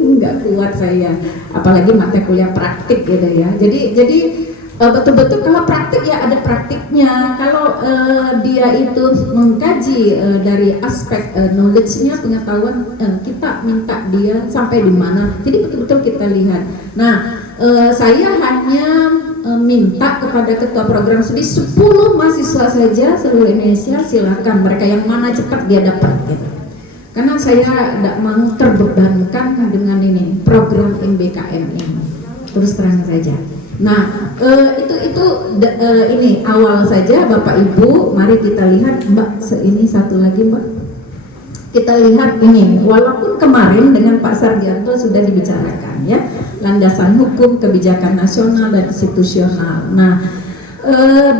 Nggak kuat saya, apalagi mata kuliah praktik gitu ya. Jadi betul-betul kalau praktik ya ada praktiknya. Kalau dia itu mengkaji dari aspek knowledge-nya, pengetahuan, kita minta dia sampai di mana. Jadi betul-betul kita lihat. Nah, saya hanya minta kepada ketua program studi 10 mahasiswa saja seluruh Indonesia, silakan mereka yang mana cepat dia dapat gitu. Karena saya tidak mau terbebankan dengan ini program MBKM ini, terus terang saja. Nah, ini awal saja Bapak Ibu. Mari kita lihat Mbak, ini satu lagi Mbak. Kita lihat ini, walaupun kemarin dengan Pak Sardianto sudah dibicarakan ya, landasan hukum, kebijakan nasional dan institusional. Nah,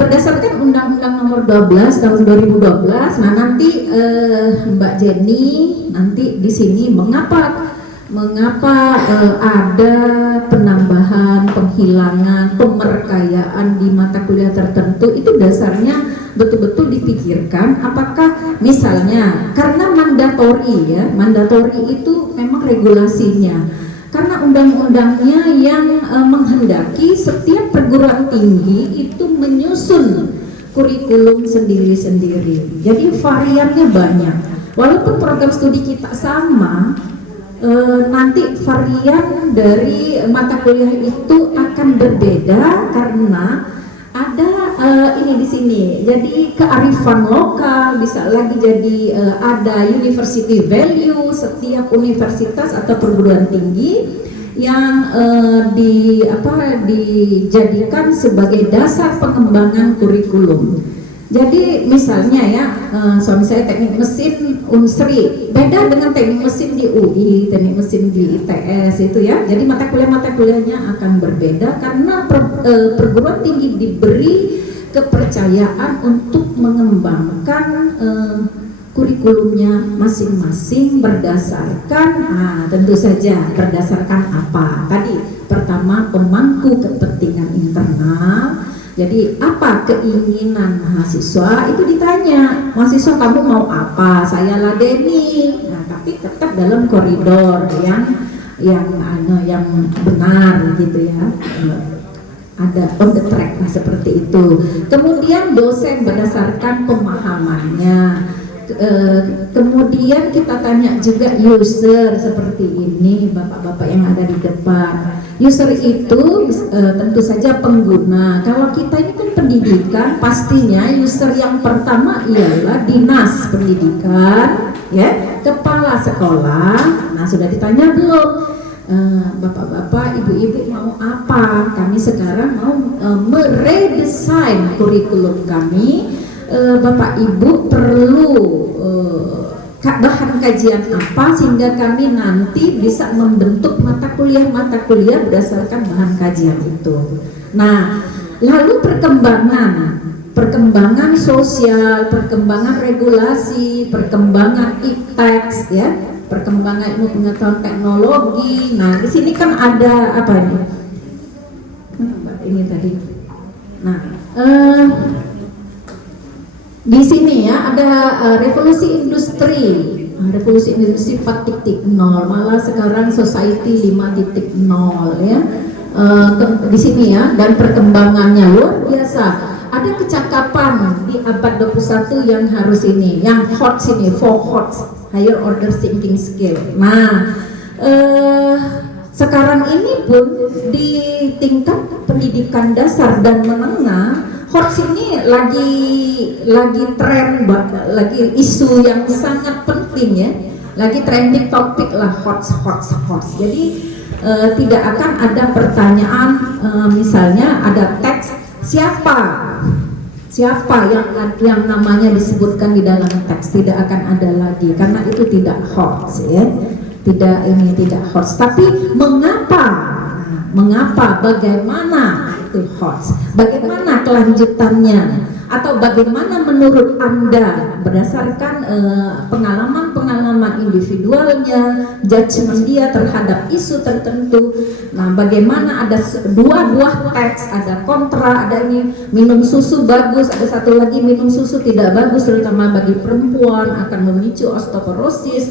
berdasarkan Undang-Undang Nomor 12 tahun 2012, nah nanti Mbak Jenny nanti di sini mengapa ada penambahan, penghilangan, pemerkayaan di mata kuliah tertentu, itu dasarnya betul-betul dipikirkan apakah misalnya karena mandatori itu memang regulasinya, karena undang-undangnya yang menghendaki setiap perguruan tinggi itu menyusun kurikulum sendiri-sendiri. Jadi variannya banyak. Walaupun program studi kita sama, nanti varian dari mata kuliah itu akan berbeda karena ada ini di sini. Jadi kearifan lokal bisa lagi jadi ada university value. Setiap universitas atau perguruan tinggi yang dijadikan sebagai dasar pengembangan kurikulum. Jadi misalnya ya, suami saya teknik mesin Unsri, beda dengan teknik mesin di UI, teknik mesin di ITS itu ya. Jadi mata kuliahnya akan berbeda karena perguruan tinggi diberi kepercayaan untuk mengembangkan kurikulumnya masing-masing berdasarkan, tentu saja berdasarkan apa? Tadi pertama pemangku kepentingan internal. Jadi apa keinginan mahasiswa itu ditanya, mahasiswa kamu mau apa? Saya ladeni. Nah, tapi tetap dalam koridor yang benar gitu ya. Ada on the track lah seperti itu. Kemudian dosen berdasarkan pemahamannya. Kemudian kita tanya juga user seperti ini, bapak-bapak yang ada di depan. User itu tentu saja pengguna. Kalau kita ini kan pendidikan, pastinya user yang pertama ialah dinas pendidikan, ya, kepala sekolah. Nah, sudah ditanya belum? Bapak-bapak, ibu-ibu mau apa? Kami sekarang mau meredesain kurikulum kami. Bapak Ibu perlu bahan kajian apa sehingga kami nanti bisa membentuk mata kuliah berdasarkan bahan kajian itu. Nah, lalu perkembangan sosial, perkembangan regulasi, perkembangan ipteks, ya, perkembangan ilmu pengetahuan teknologi. Nah, di sini kan ada apa ini? Ini tadi. Nah, di sini ya ada revolusi industri 4.0, malah sekarang society 5.0 ya. Di sini ya, dan perkembangannya luar biasa. Ada kecakapan di abad 21 yang harus ini, yang HOTS ini, 4 HOTS, higher order thinking skill. Nah, sekarang ini pun di tingkat pendidikan dasar dan menengah, HOTS ini lagi tren, lagi isu yang sangat penting ya, lagi trending topik lah, HOTS. Jadi tidak akan ada pertanyaan, misalnya ada teks siapa yang namanya disebutkan di dalam teks, tidak akan ada lagi karena itu tidak HOTS ya, tidak HOTS. Tapi mengapa, bagaimana itu HOTS, bagaimana kelanjutannya, atau bagaimana menurut Anda berdasarkan pengalaman individualnya, judgement dia terhadap isu tertentu. Nah, bagaimana ada dua buah teks, ada kontra, ada ini minum susu bagus, ada satu lagi minum susu tidak bagus, terutama bagi perempuan akan memicu osteoporosis.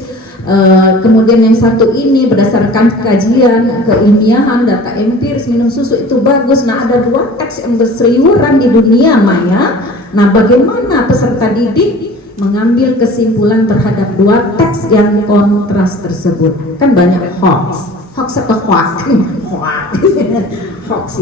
Kemudian yang satu ini berdasarkan kajian keilmiahan, data empiris, minum susu itu bagus. Nah, ada dua teks yang berseliweran di dunia maya. Nah, bagaimana peserta didik mengambil kesimpulan terhadap dua teks yang kontras tersebut? Kan banyak hoax atau hoax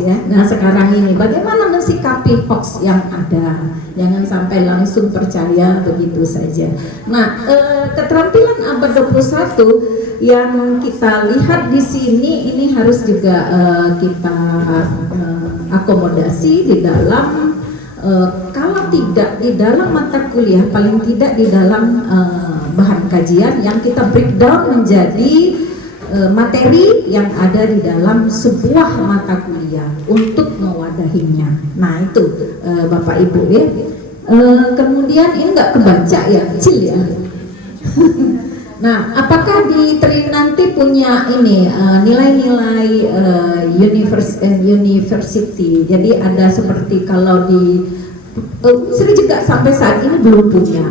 ya. Nah, sekarang ini bagaimana mensikapi hoax yang ada? Jangan sampai langsung percaya begitu saja. Nah, keterampilan abad 21 yang kita lihat di sini ini harus juga kita akomodasi di dalam kalau tidak di dalam mata kuliah, paling tidak di dalam bahan kajian yang kita breakdown menjadi materi yang ada di dalam sebuah mata kuliah untuk mewadahinya. Nah, itu Bapak Ibu ya. Kemudian ini nggak kebaca ya, kecil ya. Nah, apakah di Tri nanti punya ini nilai-nilai university? Jadi ada seperti kalau di Unsri juga sampai saat ini belum punya.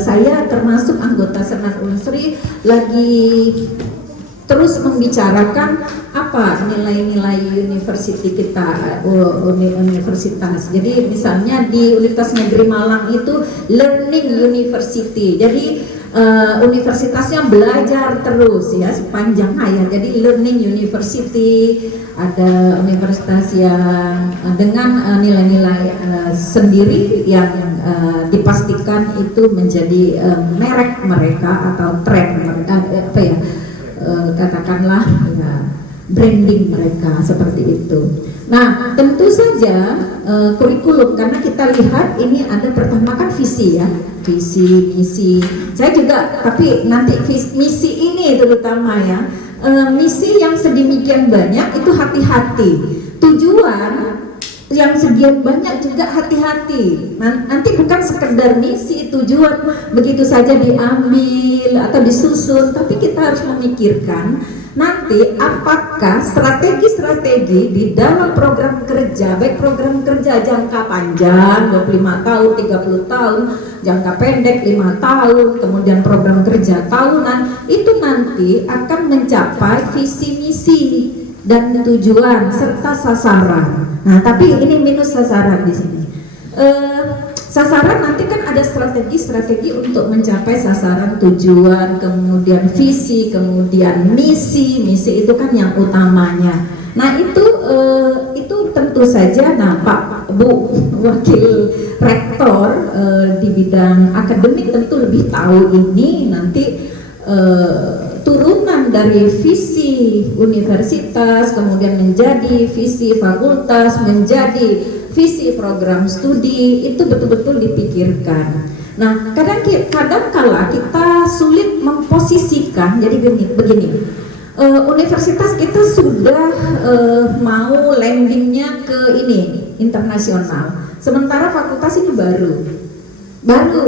Saya termasuk anggota Senat Unsri lagi terus membicarakan apa nilai-nilai university kita, universitas. Jadi misalnya di Universitas Negeri Malang itu learning university. Jadi universitasnya belajar terus ya sepanjang hayat. Jadi learning university, ada universitas yang dengan nilai-nilai sendiri yang dipastikan itu menjadi merek mereka atau tren mereka, apa ya, katakanlah ya, branding mereka seperti itu. Nah, tentu saja kurikulum, karena kita lihat ini ada pertama kan visi ya, visi, misi. Saya juga, tapi nanti misi ini terutama ya, misi yang sedemikian banyak itu hati-hati. Tujuan yang sekian banyak juga hati-hati. Nanti bukan sekedar misi, tujuan begitu saja diambil atau disusun, tapi kita harus memikirkan nanti apakah strategi-strategi di dalam program kerja, baik program kerja jangka panjang 25 tahun, 30 tahun, jangka pendek 5 tahun, kemudian program kerja tahunan, itu nanti akan mencapai visi misi dan tujuan serta sasaran. Nah, tapi ini minus sasaran di sini. Sasaran nanti kan ada strategi-strategi untuk mencapai sasaran, tujuan, kemudian visi, kemudian misi. Misi itu kan yang utamanya. Nah, itu tentu saja. Nah, Pak Bu Wakil Rektor di bidang akademik tentu lebih tahu ini. Nanti turunan dari visi universitas, kemudian menjadi visi fakultas, menjadi visi program studi, itu betul-betul dipikirkan. Nah, kadang kala kita sulit memposisikan. Jadi begini, universitas kita sudah mau landingnya ke ini internasional, sementara fakultas ini baru.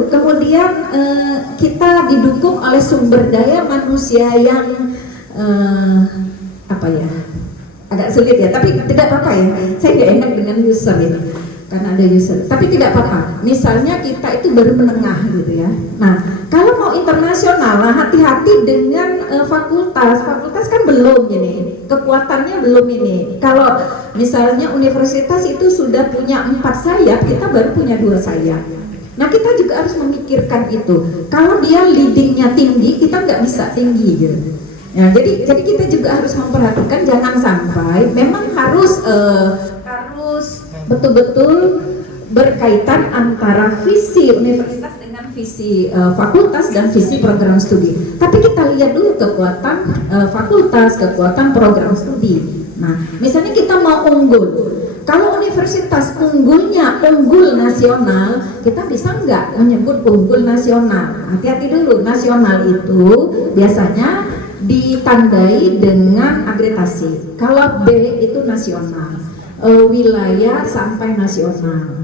Kemudian kita didukung oleh sumber daya manusia yang apa ya, agak sulit ya, tapi tidak apa-apa ya, saya nggak enak dengan user ini karena ada user, tapi tidak apa-apa. Misalnya kita itu baru menengah gitu ya. Nah, kalau mau internasional, nah hati-hati dengan fakultas kan belum ini, kekuatannya belum ini. Kalau misalnya universitas itu sudah punya 4 sayap, kita baru punya 2 sayap. Nah, kita juga harus memikirkan itu. Kalau dia leadingnya tinggi, kita nggak bisa tinggi gitu. Ya, jadi kita juga harus memperhatikan, jangan sampai memang harus betul-betul berkaitan antara visi universitas dengan visi fakultas dan visi program studi. Tapi kita lihat dulu kekuatan fakultas, kekuatan program studi. Nah, misalnya kita mau unggul. Kalau universitas unggul nasional, kita bisa nggak menyebut unggul nasional? Hati-hati dulu, nasional itu biasanya ditandai dengan agregasi. Kalau B itu nasional, wilayah sampai nasional,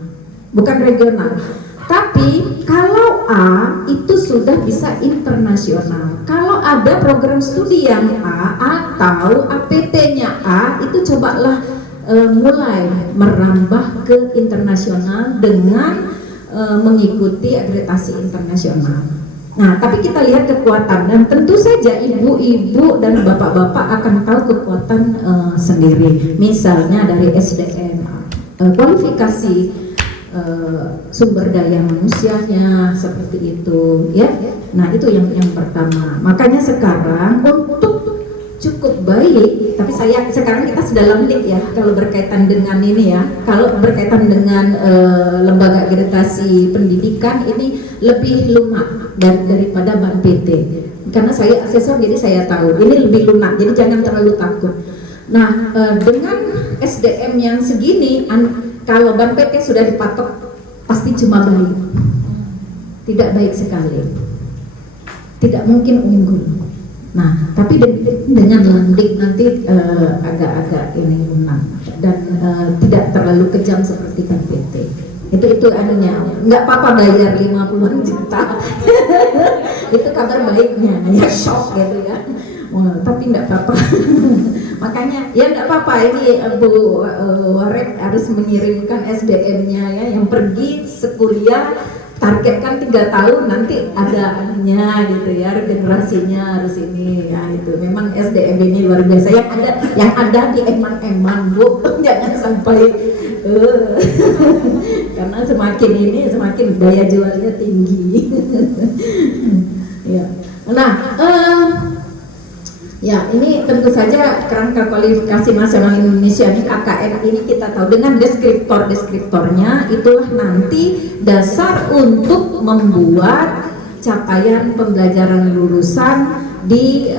bukan regional. Tapi kalau A itu sudah bisa internasional. Kalau ada program studi yang A atau APT-nya A, itu cobalah mulai merambah ke internasional dengan mengikuti akreditasi internasional. Nah, tapi kita lihat kekuatan, dan tentu saja ibu-ibu dan bapak-bapak akan tahu kekuatan sendiri. Misalnya dari SDM, kualifikasi sumber daya manusianya seperti itu, ya. Nah, itu yang pertama. Makanya sekarang untuk cukup baik, tapi sekarang kita dalam lead ya kalau berkaitan dengan ini ya. Kalau berkaitan dengan lembaga akreditasi pendidikan ini lebih lunak daripada Ban PT, karena saya asesor jadi saya tahu ini lebih lunak, jadi jangan terlalu takut. Nah, dengan SDM yang segini, kalau Ban PT sudah dipatok pasti cuma baik, tidak baik sekali, tidak mungkin unggul. Nah, tapi dengan landing nanti agak-agak ini menang dan tidak terlalu kejam seperti Ban PT. Itu anunya, nggak apa-apa bayar 50 juta. Itu kabar baiknya, ya shock gitu ya. Tapi nggak apa-apa. Makanya ya nggak apa-apa, ini Bu Warek harus mengirimkan SDM-nya ya, yang pergi sekuliah. Targetkan 3 tahun, nanti ada anunya gitu ya, regenerasinya harus ini ya. Itu memang SDM ini luar biasa, yang ada di eman-eman Bu, jangan sampai karena semakin daya jualnya tinggi. Ya. Nah, ya ini tentu saja kerangka kualifikasi nasional Indonesia ini KKN ini kita tahu dengan deskriptornya itulah nanti dasar untuk membuat capaian pembelajaran lulusan di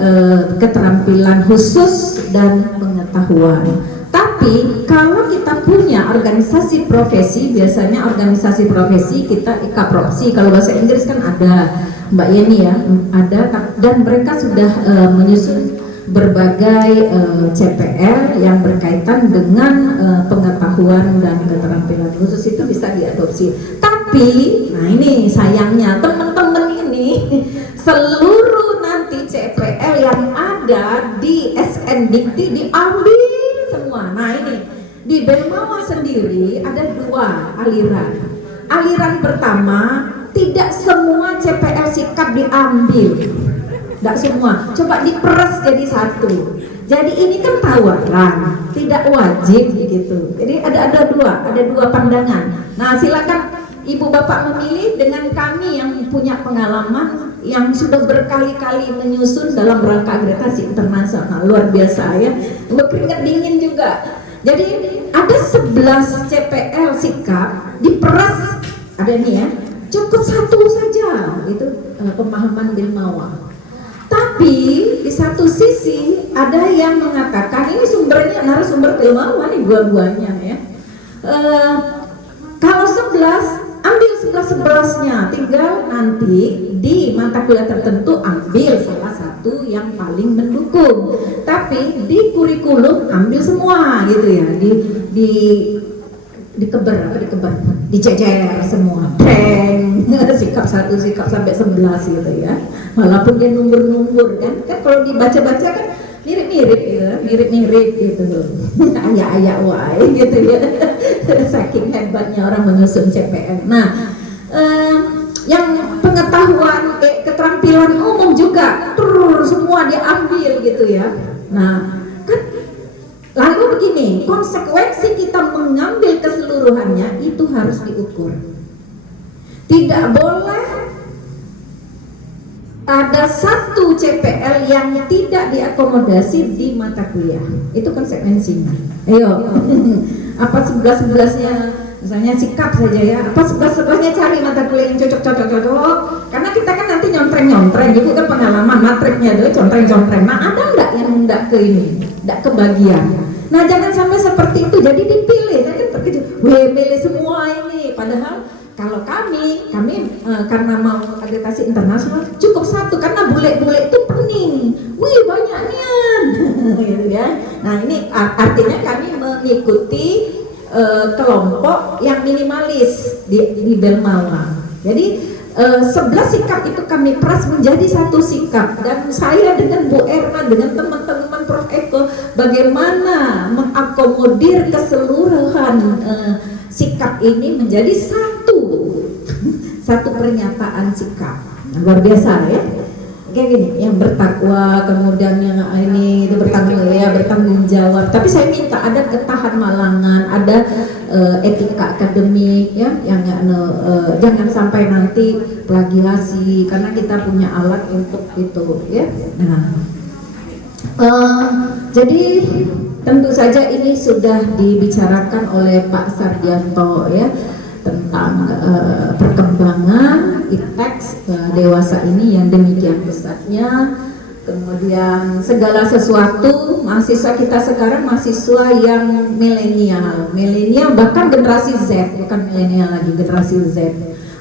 keterampilan khusus dan pengetahuan. Tapi kalau kita punya organisasi profesi, biasanya organisasi profesi kita IKAPROPSI, kalau bahasa Inggris kan ada Mbak Yeni ya, ada, dan mereka sudah menyusun berbagai CPL yang berkaitan dengan pengetahuan dan keterampilan khusus, itu bisa diadopsi. Tapi, nah ini sayangnya teman-teman ini seluruh nanti CPL yang ada di SNDikti diambil semua. Nah ini di Belmawa sendiri ada dua aliran. Aliran pertama, tidak semua CPL sikap diambil, tidak semua, coba diperas jadi satu. Jadi ini kan tawaran, tidak wajib gitu. Jadi ada dua pandangan. Nah silakan ibu bapak memilih dengan kami yang punya pengalaman yang sudah berkali-kali menyusun dalam rangka akreditasi internasional, luar biasa ya, berkeringat dingin juga. Jadi ada 11 CPL sikap diperas, ada nih ya, cukup satu saja itu pemahaman Belmawa. Tapi di satu sisi ada yang mengatakan ini sumbernya narasumber Belmawa nih dua-duanya ya. Kalau 11 ambil 11-11-nya, tinggal nanti di mata kuliah tertentu ambil salah satu yang paling mendukung. Tapi di kurikulum ambil semua gitu ya, dijejer semua, sikap 1 sikap sampai 11 gitu ya. Walaupun dia number kan kalau dibaca-baca kan mirip-mirip gitu loh. Ayah wae gitu ya. Saking hebatnya orang menyusun CPL. Nah, yang pengetahuan keterampilan umum juga semua diambil gitu ya. Nah, kan lalu begini, konsekuensi kita mengambil keseluruhannya itu harus diukur. Tidak boleh ada satu CPL yang tidak diakomodasi di mata kuliah. Itu konsekuensinya. Ayo, apa 11-11-nya, misalnya sikap saja ya, apa 11-11-nya cari mata kuliah yang cocok. Karena kita kan nanti nyontreng, itu kan pengalaman matriknya tuh contreng. Nah ada enggak yang enggak ke ini, enggak kebagian. Nah jangan sampai seperti itu, jadi dipilih. Saya kan terkejut, milih semua ini, padahal kalau kami karena mau akreditasi internasional cukup satu, karena bule-bule itu pening, banyak nian gitu ya. Nah ini artinya kami mengikuti kelompok yang minimalis di Belmawa. Jadi 11 sikap itu kami peras menjadi satu sikap, dan saya dengan Bu Erna dengan teman-teman Prof Eko bagaimana mengakomodir keseluruhan sikap ini menjadi satu pernyataan sikap. Nah, luar biasa ya. Kayak gini, yang bertakwa, kemudian yang ini itu bertanggung jawab. Tapi saya minta ada ketahan malangan, ada etika akademik ya, yang jangan sampai nanti plagiasi, karena kita punya alat untuk itu ya. Nah, jadi tentu saja ini sudah dibicarakan oleh Pak Sardianto ya, tentang perkembangan ITEX dewasa ini yang demikian pesatnya. Kemudian segala sesuatu, mahasiswa kita sekarang mahasiswa yang milenial bahkan generasi Z, bukan milenial lagi, generasi Z,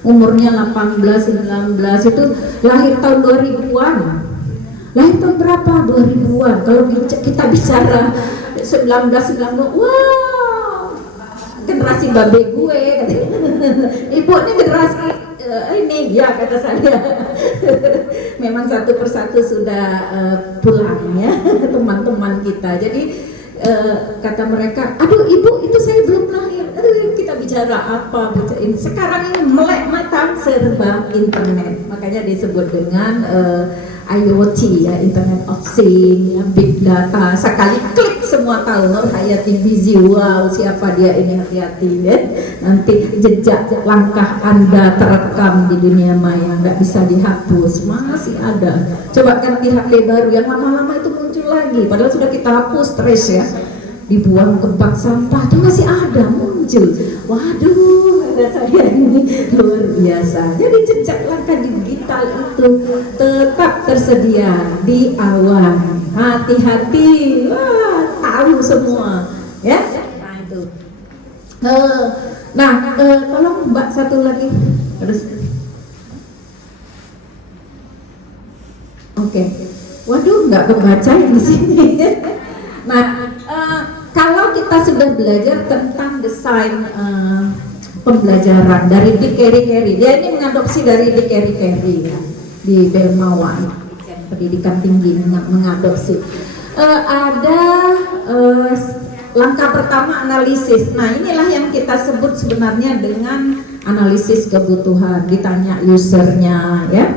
umurnya 18, 19, itu lahir tahun 2000-an. Lahir tahun berapa? 2000-an. Kalau kita bicara 1990, wow, generasi babe gue katanya. Ibu ini generasi ini ya, kata saya. Memang satu persatu sudah pulang ya teman-teman kita. Jadi kata mereka, aduh ibu itu saya belum lahir. Kita bicara apa? Sekarang ini melek mata serba internet, makanya disebut dengan IoT ya, Internet of Things, Big Data. Sekali klik semua tahu Nur Hayati Bizi, wow siapa dia ini, hati-hati ya. Nanti jejak langkah Anda terekam di dunia maya, nggak bisa dihapus, masih ada. Coba ganti HP baru yang lama-lama itu muncul lagi, padahal sudah kita hapus trace ya, dibuang ke bak sampah itu masih ada muncul. Waduh, kata saya ini luar biasa. Jadi jejak langkah digital itu tetap tersedia di awan. Hati-hati, wah tahu semua ya. Nah itu. Tolong Mbak satu lagi terus. Oke. Waduh, nggak kebaca di sini. Nah, kalau kita sudah belajar tentang desain pembelajaran dari Dick Carey, dia ini mengadopsi dari Dick Carey ya, di Bermawan pendidikan tinggi mengadopsi. Ada langkah pertama analisis. Nah inilah yang kita sebut sebenarnya dengan analisis kebutuhan. Ditanya usernya ya,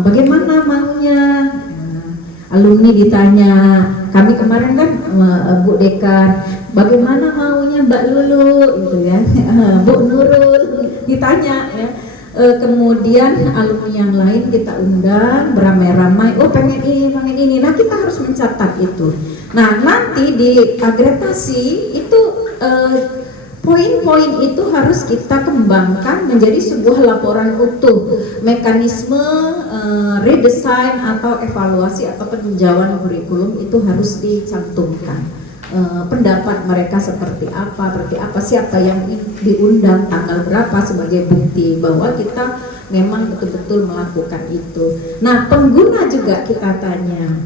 bagaimana maunya. Alumni ditanya, kami kemarin kan Bu Dekan, bagaimana maunya Mbak Lulu gitu ya, Bu Nurul ditanya ya. Kemudian alumni yang lain kita undang beramai-ramai, oh pengen ini. Nah kita harus mencatat itu. Nah nanti di agregasi itu poin-poin itu harus kita kembangkan menjadi sebuah laporan utuh, mekanisme redesign atau evaluasi atau peninjauan kurikulum itu harus dicantumkan. Pendapat mereka seperti apa, siapa yang diundang, tanggal berapa sebagai bukti bahwa kita memang betul-betul melakukan itu. Nah pengguna juga kita tanya,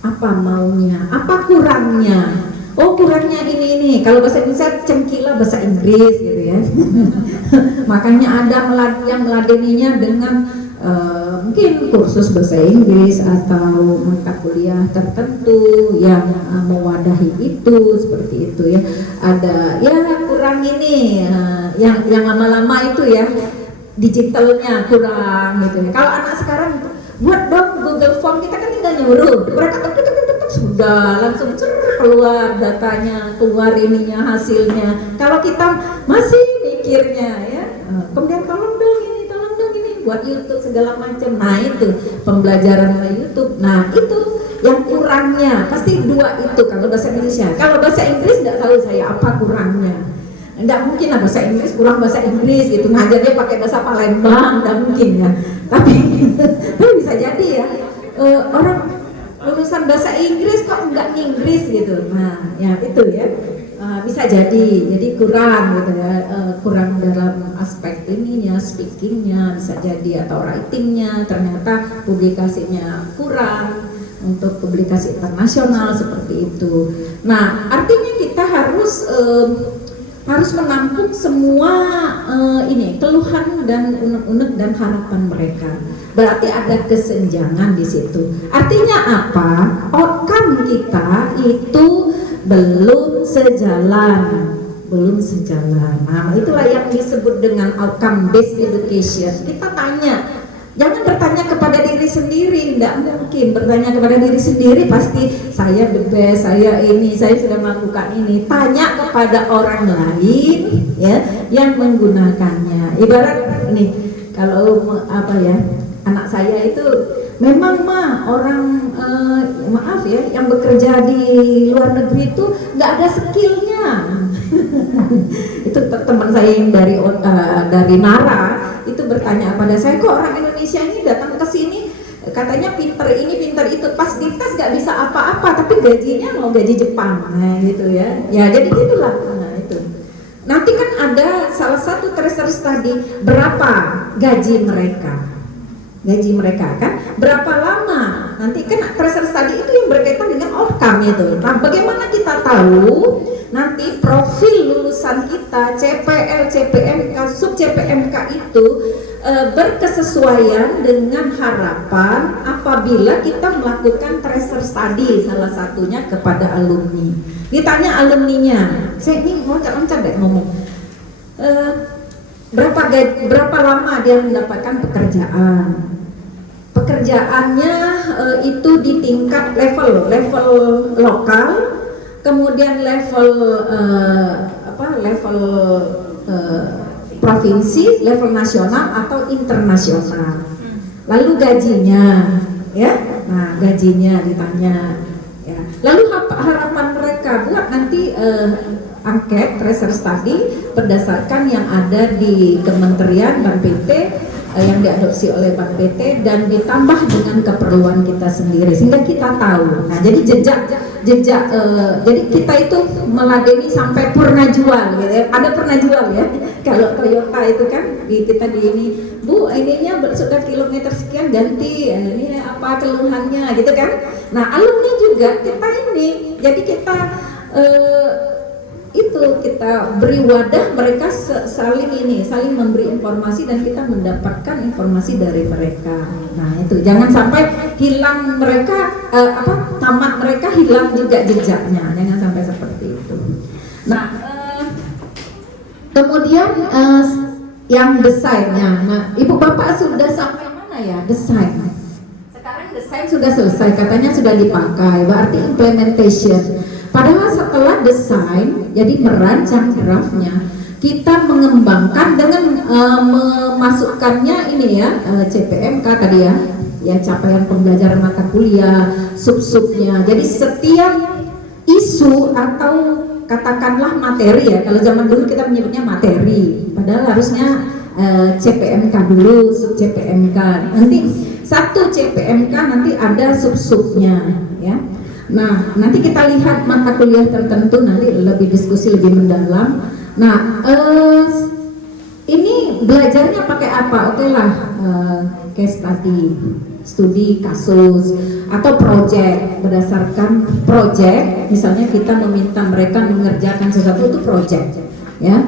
apa maunya, apa kurangnya. Oh kurangnya ini. Kalau bahasa Indonesia cengkila bahasa Inggris gitu ya. Makanya ada yang meladeninya dengan mungkin kursus bahasa Inggris atau mata kuliah tertentu yang mewadahi itu seperti itu ya. Ada ya kurang ini yang lama-lama itu ya, digitalnya kurang gitu ya. Kalau anak sekarang buat dong Google Form, kita kan tinggal nyuruh, mereka sudah langsung keluar datanya, keluar ininya, hasilnya. Kalau kita masih mikirnya ya, kemudian tolong dong ini buat YouTube segala macam. Nah itu pembelajaran melalui YouTube. Nah itu yang kurangnya pasti dua itu kalau bahasa Indonesia. Kalau bahasa Inggris nggak tahu saya apa kurangnya. Nggak mungkin lah bahasa Inggris kurang bahasa Inggris gitu, ngajarnya pakai bahasa Palembang, nggak mungkin ya. Tapi bisa jadi ya, orang lulusan bahasa Inggris kok nggak Inggris gitu. Nah ya itu ya, bisa jadi kurang gitu ya, kurang dalam aspek ininya, speakingnya bisa jadi, atau writingnya ternyata publikasinya kurang untuk publikasi internasional seperti itu. Nah artinya kita harus menampung semua ini keluhan dan unek-unek dan harapan mereka. Berarti ada kesenjangan di situ. Artinya apa? Outcome kita itu belum sejalan. Nah, itulah yang disebut dengan outcome based education. Kita tanya, jangan bertanya kepada diri sendiri, tidak mungkin bertanya kepada diri sendiri pasti saya the best, saya sudah melakukan ini. Tanya kepada orang lain ya yang menggunakannya. Ibarat ini kalau anak saya itu memang orang maaf ya yang bekerja di luar negeri itu nggak ada skillnya. Itu teman saya yang dari Nara itu bertanya pada saya, kok orang Indonesia ini datang ke sini katanya pinter ini pinter itu, pas dites nggak bisa apa-apa tapi gajinya mau gaji Jepang. Nah gitu ya jadi gitulah. Nah itu nanti kan ada salah satu tracer study berapa gaji mereka kan, berapa lama, nanti kan tracer study itu yang berkaitan dengan outcome itu. Nah bagaimana kita tahu nanti profil lulusan kita CPL, CPMK, sub CPMK itu berkesesuaian dengan harapan apabila kita melakukan tracer study salah satunya kepada alumni. Ditanya alumninya, saya ini loncat-loncat deh ngomong, berapa lama dia mendapatkan pekerjaannya itu di tingkat level lokal kemudian level level provinsi, level nasional atau internasional. Lalu gajinya, ya, nah gajinya ditanya, ya. Lalu harapan mereka buat nanti angket research study berdasarkan yang ada di Kementerian Bank PT yang diadopsi oleh Bank PT dan ditambah dengan keperluan kita sendiri sehingga kita tahu. Nah, jadi jejak jadi kita itu meladeni sampai purna jual gitu ya. Ada purna jual ya. Kalau Toyota itu kan kita di ini, Bu, ininya sudah kilometer sekian ganti, ini apa keluhannya gitu kan. Nah, alumni juga kita ini. Jadi kita kita beri wadah, mereka saling memberi informasi dan kita mendapatkan informasi dari mereka. Nah, itu jangan sampai hilang mereka tamat mereka hilang juga jejaknya, jangan sampai seperti itu. Nah, kemudian yang desainnya. Nah, Ibu Bapak sudah sampai mana ya desain? Sekarang desain sudah selesai, katanya sudah dipakai, berarti implementation. Padahal setelah desain, jadi merancang draftnya, kita mengembangkan dengan memasukkannya ini ya, CPMK tadi ya capaian pembelajaran mata kuliah, sub-subnya. Jadi setiap isu atau katakanlah materi ya, kalau zaman dulu kita menyebutnya materi, padahal harusnya CPMK dulu, sub CPMK. Nanti satu CPMK nanti ada sub-subnya ya. Nah, nanti kita lihat mata kuliah tertentu, nanti lebih diskusi lebih mendalam. Nah, ini belajarnya pakai apa? Oke lah, case study, studi kasus, atau project. Berdasarkan project, misalnya kita meminta mereka mengerjakan sesuatu, itu project, ya.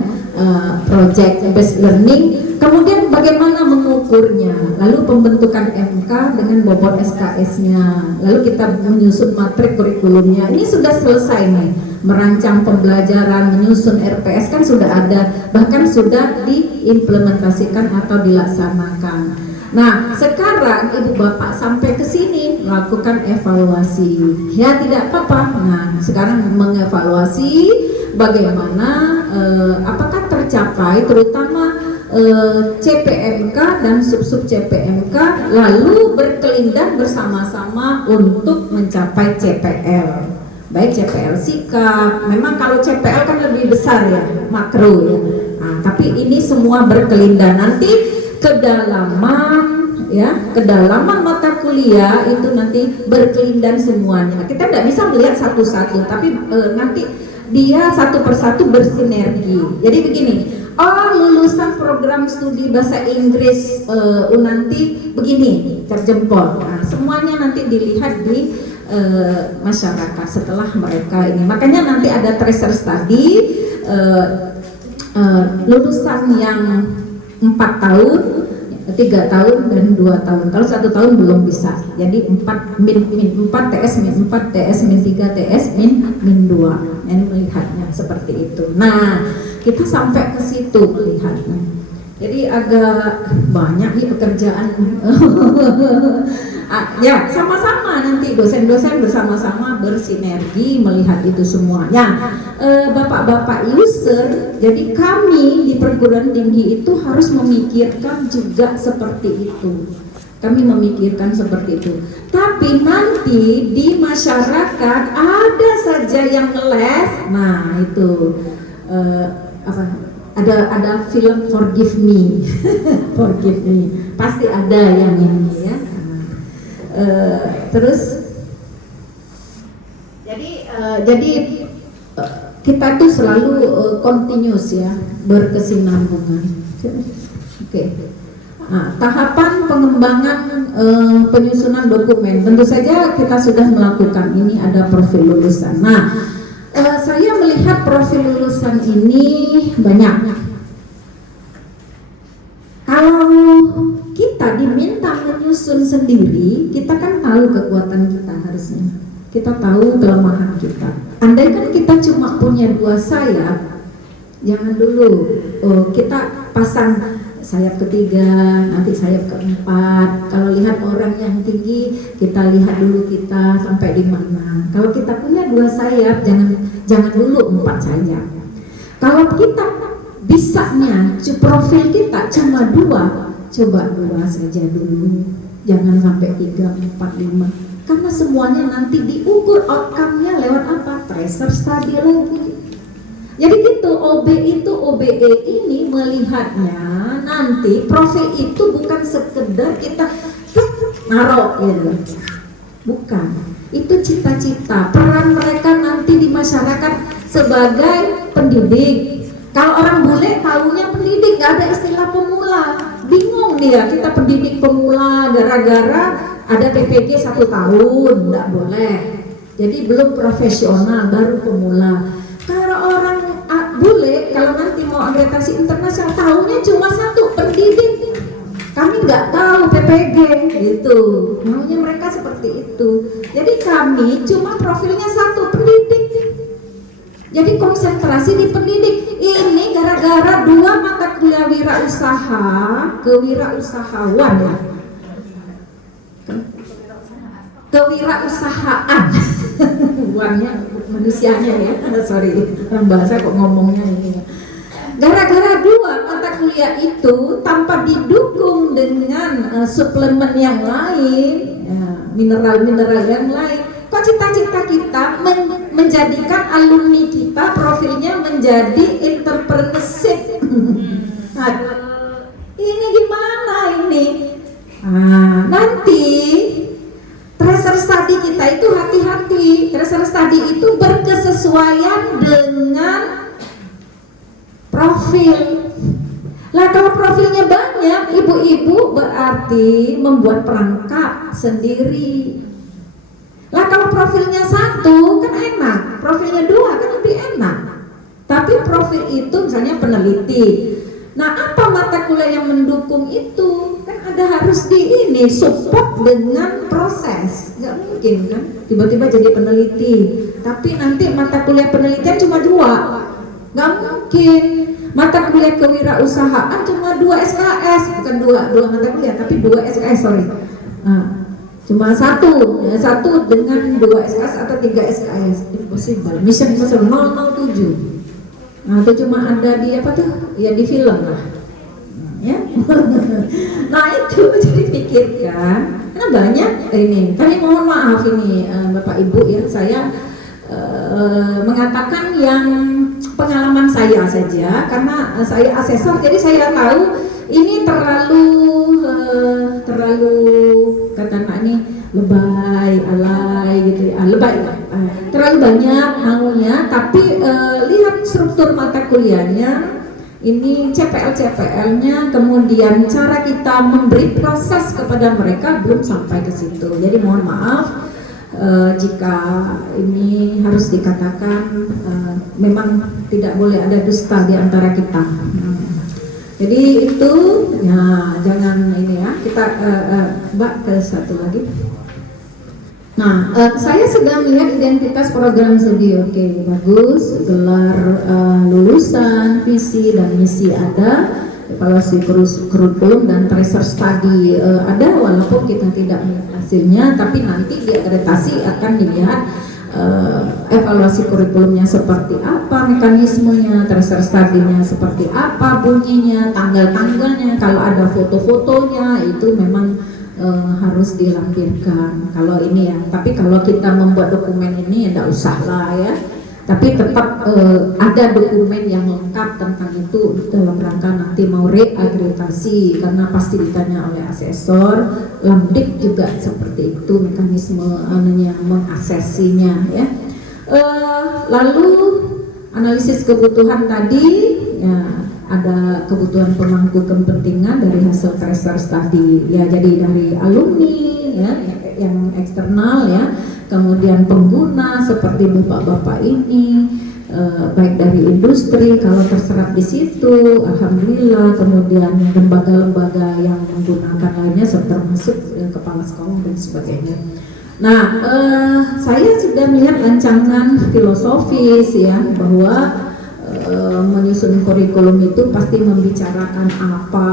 Project based learning. Kemudian bagaimana mengukurnya, lalu pembentukan MK dengan bobot SKS-nya, lalu kita menyusun matrik kurikulumnya. Ini sudah selesai nih, merancang pembelajaran, menyusun RPS kan sudah ada, bahkan sudah diimplementasikan atau dilaksanakan. Nah, sekarang Ibu Bapak sampai ke sini melakukan evaluasi. Ya, tidak apa-apa. Nah, sekarang mengevaluasi bagaimana apakah tercapai, terutama CPMK dan sub-sub CPMK, lalu berkelindan bersama-sama untuk mencapai CPL. Baik CPL sikap, memang kalau CPL kan lebih besar ya, makro ya. Nah, tapi ini semua berkelindan. Nanti kedalaman mata kuliah itu nanti berkelindan semuanya. Kita tidak bisa melihat satu-satu, tapi nanti dia satu persatu bersinergi. Jadi begini, lulusan program studi bahasa Inggris nanti begini, terjempol. Nah, semuanya nanti dilihat di masyarakat setelah mereka ini. Makanya nanti ada tracer study, lulusan yang 4 tahun, 3 tahun dan 2 tahun. Kalau 1 tahun belum bisa. Jadi 4 TS min 4 TS min 3 TS min 2. Ini melihatnya seperti itu. Nah, kita sampai ke situ melihatnya. Jadi agak banyak nih pekerjaan. Ya, sama-sama nanti dosen-dosen bersama-sama bersinergi melihat itu semuanya. Bapak-bapak user, jadi kami di perguruan tinggi itu harus memikirkan juga seperti itu. Kami memikirkan seperti itu. Tapi nanti di masyarakat ada saja yang ngeles. Nah, itu ada film Forgive Me. Forgive Me. Pasti ada yang ini ya. Terus jadi kita tuh selalu continuous ya, berkesinambungan. Oke. Nah, tahapan pengembangan penyusunan dokumen, tentu saja kita sudah melakukan ini, ada profil lulusan. Nah, saya melihat profil lulusan ini banyak. Kalau kita diminta menyusun sendiri, kita kan tahu kekuatan kita harusnya. Kita tahu kelemahan kita. Andai kan kita cuma punya 2 sayap, jangan dulu kita pasang sayap ketiga, nanti sayap keempat. Kalau lihat orang yang tinggi, kita lihat dulu kita sampai di mana. Kalau kita punya 2 sayap, jangan dulu 4 sayap. Kalau kita bisanya profil kita cuma 2, coba 2 saja dulu, jangan sampai 3, 4, 5. Karena semuanya nanti diukur outcome-nya lewat apa? Tracer study lagi. Jadi gitu, OBE ini melihatnya nanti profil itu bukan sekedar kita naruh gitu. Bukan. Itu cita-cita, peran mereka nanti di masyarakat sebagai pendidik. Kalau orang bule tahunya pendidik, gak ada istilah pemula. Bingung dia, kita pendidik pemula gara-gara ada PPG 1 tahun, nggak boleh. Jadi belum profesional, baru pemula. Kalau orang bule, kalau nanti mau akreditasi internasional, tahunya cuma 1, pendidik. Kami nggak tahu PPG gitu. Maunya mereka seperti itu. Jadi kami cuma profilnya 1, pendidik. Jadi konsentrasi di pendidik. Ini gara-gara 2 mata kuliah wirausaha, kewirausahawan ya. Kewirausahaan. Wannya manusianya ya. Sorry, orang bahasa kok ngomongnya ini. Gara-gara 2 mata kuliah itu tanpa didukung dengan suplemen yang lain, ya, mineral-mineral yang lain, kok cita-cita kita menjadikan alumni kita profilnya menjadi entrepreneurship. Ini gimana ini? Nanti tracer study kita itu hati-hati. Tracer study itu berkesesuaian dengan profil. Lah kalau profilnya banyak, ibu-ibu berarti membuat perangkap sendiri. Lah kalau profilnya 1 kan enak, profilnya 2 kan lebih enak. Tapi profil itu misalnya peneliti. Nah, apa mata kuliah yang mendukung itu? Kan ada harus support dengan proses. Nggak mungkin kan tiba-tiba jadi peneliti. Tapi nanti mata kuliah penelitian cuma 2. Nggak mungkin. Mata kuliah kewirausahaan cuma 2 SKS, bukan 2 mata kuliah, tapi 2 SKS, sorry. Cuma 1 dengan 2 SKS atau 3 SKS. Impossible. Mission 007. Itu cuma ada di apa tuh? Ya di film lah. Ya. Nah itu jadi pikirkan. Karena banyak ini. Kami mohon maaf ini Bapak Ibu ya, saya mengatakan yang pengalaman saya saja karena saya asesor, jadi saya tahu ini terlalu katakanlah ini lebay, alay gitu ya, lebay terlalu banyak maunya, tapi lihat struktur mata kuliahnya ini, CPL-nya, kemudian cara kita memberi proses kepada mereka belum sampai ke situ. Jadi mohon maaf jika ini harus dikatakan memang tidak boleh ada dusta di antara kita. Jadi itu ya, jangan ini ya, kita Mbak ke satu lagi. Nah, saya sedang melihat identitas program studi, oke, bagus, gelar lulusan, visi dan misi ada, evaluasi kurikulum dan tracer study ada, walaupun kita tidak melihat hasilnya, tapi nanti di akreditasi akan dilihat evaluasi kurikulumnya seperti apa, mekanismenya, tracer study-nya seperti apa, bunyinya, tanggal-tanggalnya, kalau ada foto-fotonya itu memang harus dilampirkan. Kalau ini ya, tapi kalau kita membuat dokumen ini ya tidak usah lah ya. Tapi tetap ada dokumen yang lengkap tentang itu dalam rangka nanti mau reakreditasi, karena pasti ditanya oleh asesor. Lamdik juga seperti itu mekanisme mengasesinya ya. Lalu analisis kebutuhan tadi ya, ada kebutuhan pemangku kepentingan dari hasil tracer study ya, jadi dari alumni ya yang eksternal ya, kemudian pengguna seperti bapak-bapak ini, baik dari industri kalau terserap di situ, alhamdulillah, kemudian lembaga-lembaga yang menggunakan lainnya termasuk kepala sekolah dan sebagainya. Nah, saya sudah melihat rancangan filosofis ya, bahwa menyusun kurikulum itu pasti membicarakan apa,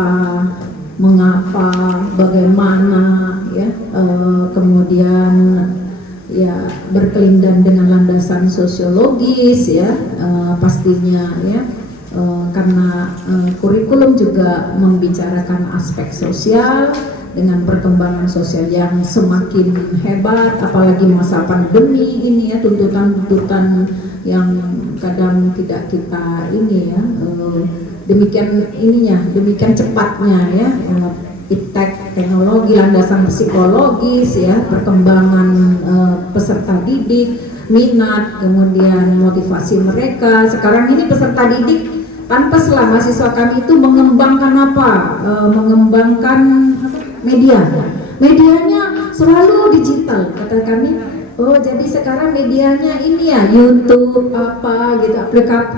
mengapa, bagaimana, ya, kemudian ya berkelindan dengan landasan sosiologis, ya, pastinya, ya, karena kurikulum juga membicarakan aspek sosial dengan perkembangan sosial yang semakin hebat, apalagi masa pandemi ini, ya, tuntutan-tuntutan yang kadang tidak kita ini, ya, demikian cepatnya, ya, iptek teknologi, landasan psikologis, ya, perkembangan peserta didik, minat, kemudian motivasi mereka. Sekarang ini peserta didik, pantaslah mahasiswa kami itu mengembangkan apa? Mengembangkan medianya selalu digital, kata kami. Oh, jadi sekarang medianya ini ya YouTube apa gitu,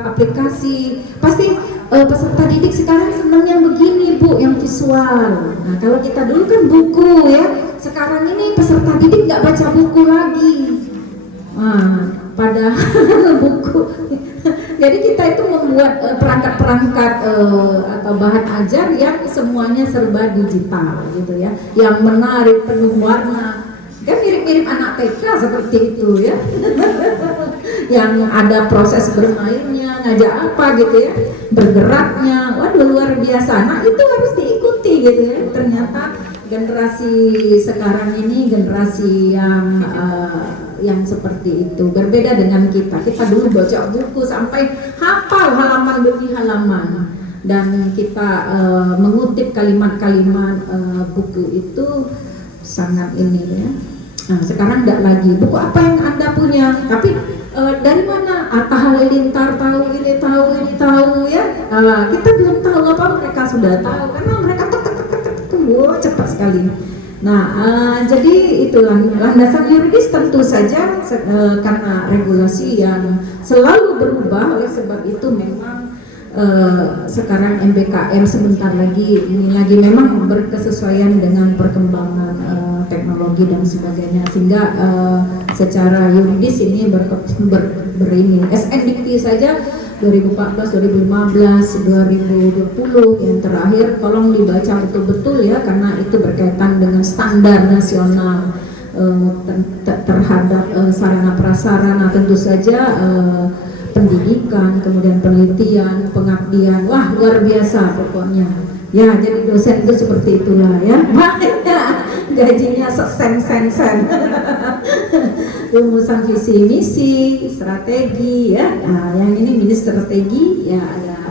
aplikasi. Pasti peserta didik sekarang senang yang begini, Bu, yang visual. Nah, kalau kita dulu kan buku, ya. Sekarang ini peserta didik nggak baca buku lagi. Pada buku. Jadi kita itu membuat perangkat-perangkat atau bahan ajar yang semuanya serba digital, gitu ya, yang menarik, penuh warna. Kan mirip-mirip anak TK seperti itu, ya. Yang ada proses bermainnya, ngajak apa gitu, ya, bergeraknya, waduh luar biasa. Nah itu harus diikuti gitu, ya. Ternyata generasi sekarang ini generasi yang seperti itu, berbeda dengan kita. Kita dulu baca buku sampai hafal halaman demi halaman, dan kita mengutip kalimat-kalimat buku itu sangat ini, ya. Nah, sekarang tidak lagi. Buku apa yang Anda punya? Tapi dari mana? Atta Halilintar tahu ini, ya. Kita belum tahu apa mereka sudah tahu, karena mereka cepat sekali. Nah, jadi itulah landasan yuridis tentu saja karena regulasi yang selalu berubah. Oleh sebab itu memang sekarang MBKM sebentar lagi ini lagi memang berkesesuaian dengan perkembangan teknologi dan sebagainya, sehingga secara yuridis ini berini. SNDikti saja 2014, 2015, 2020 yang terakhir tolong dibaca betul-betul, ya, karena itu berkaitan dengan standar nasional terhadap sarana prasarana, tentu saja pendidikan, kemudian penelitian, pengabdian, wah luar biasa pokoknya. Ya, jadi dosen itu seperti itulah, ya. Makanya gajinya sen. Rumusan visi misi, strategi, ya. Nah, yang ini mini strategi, ya, ada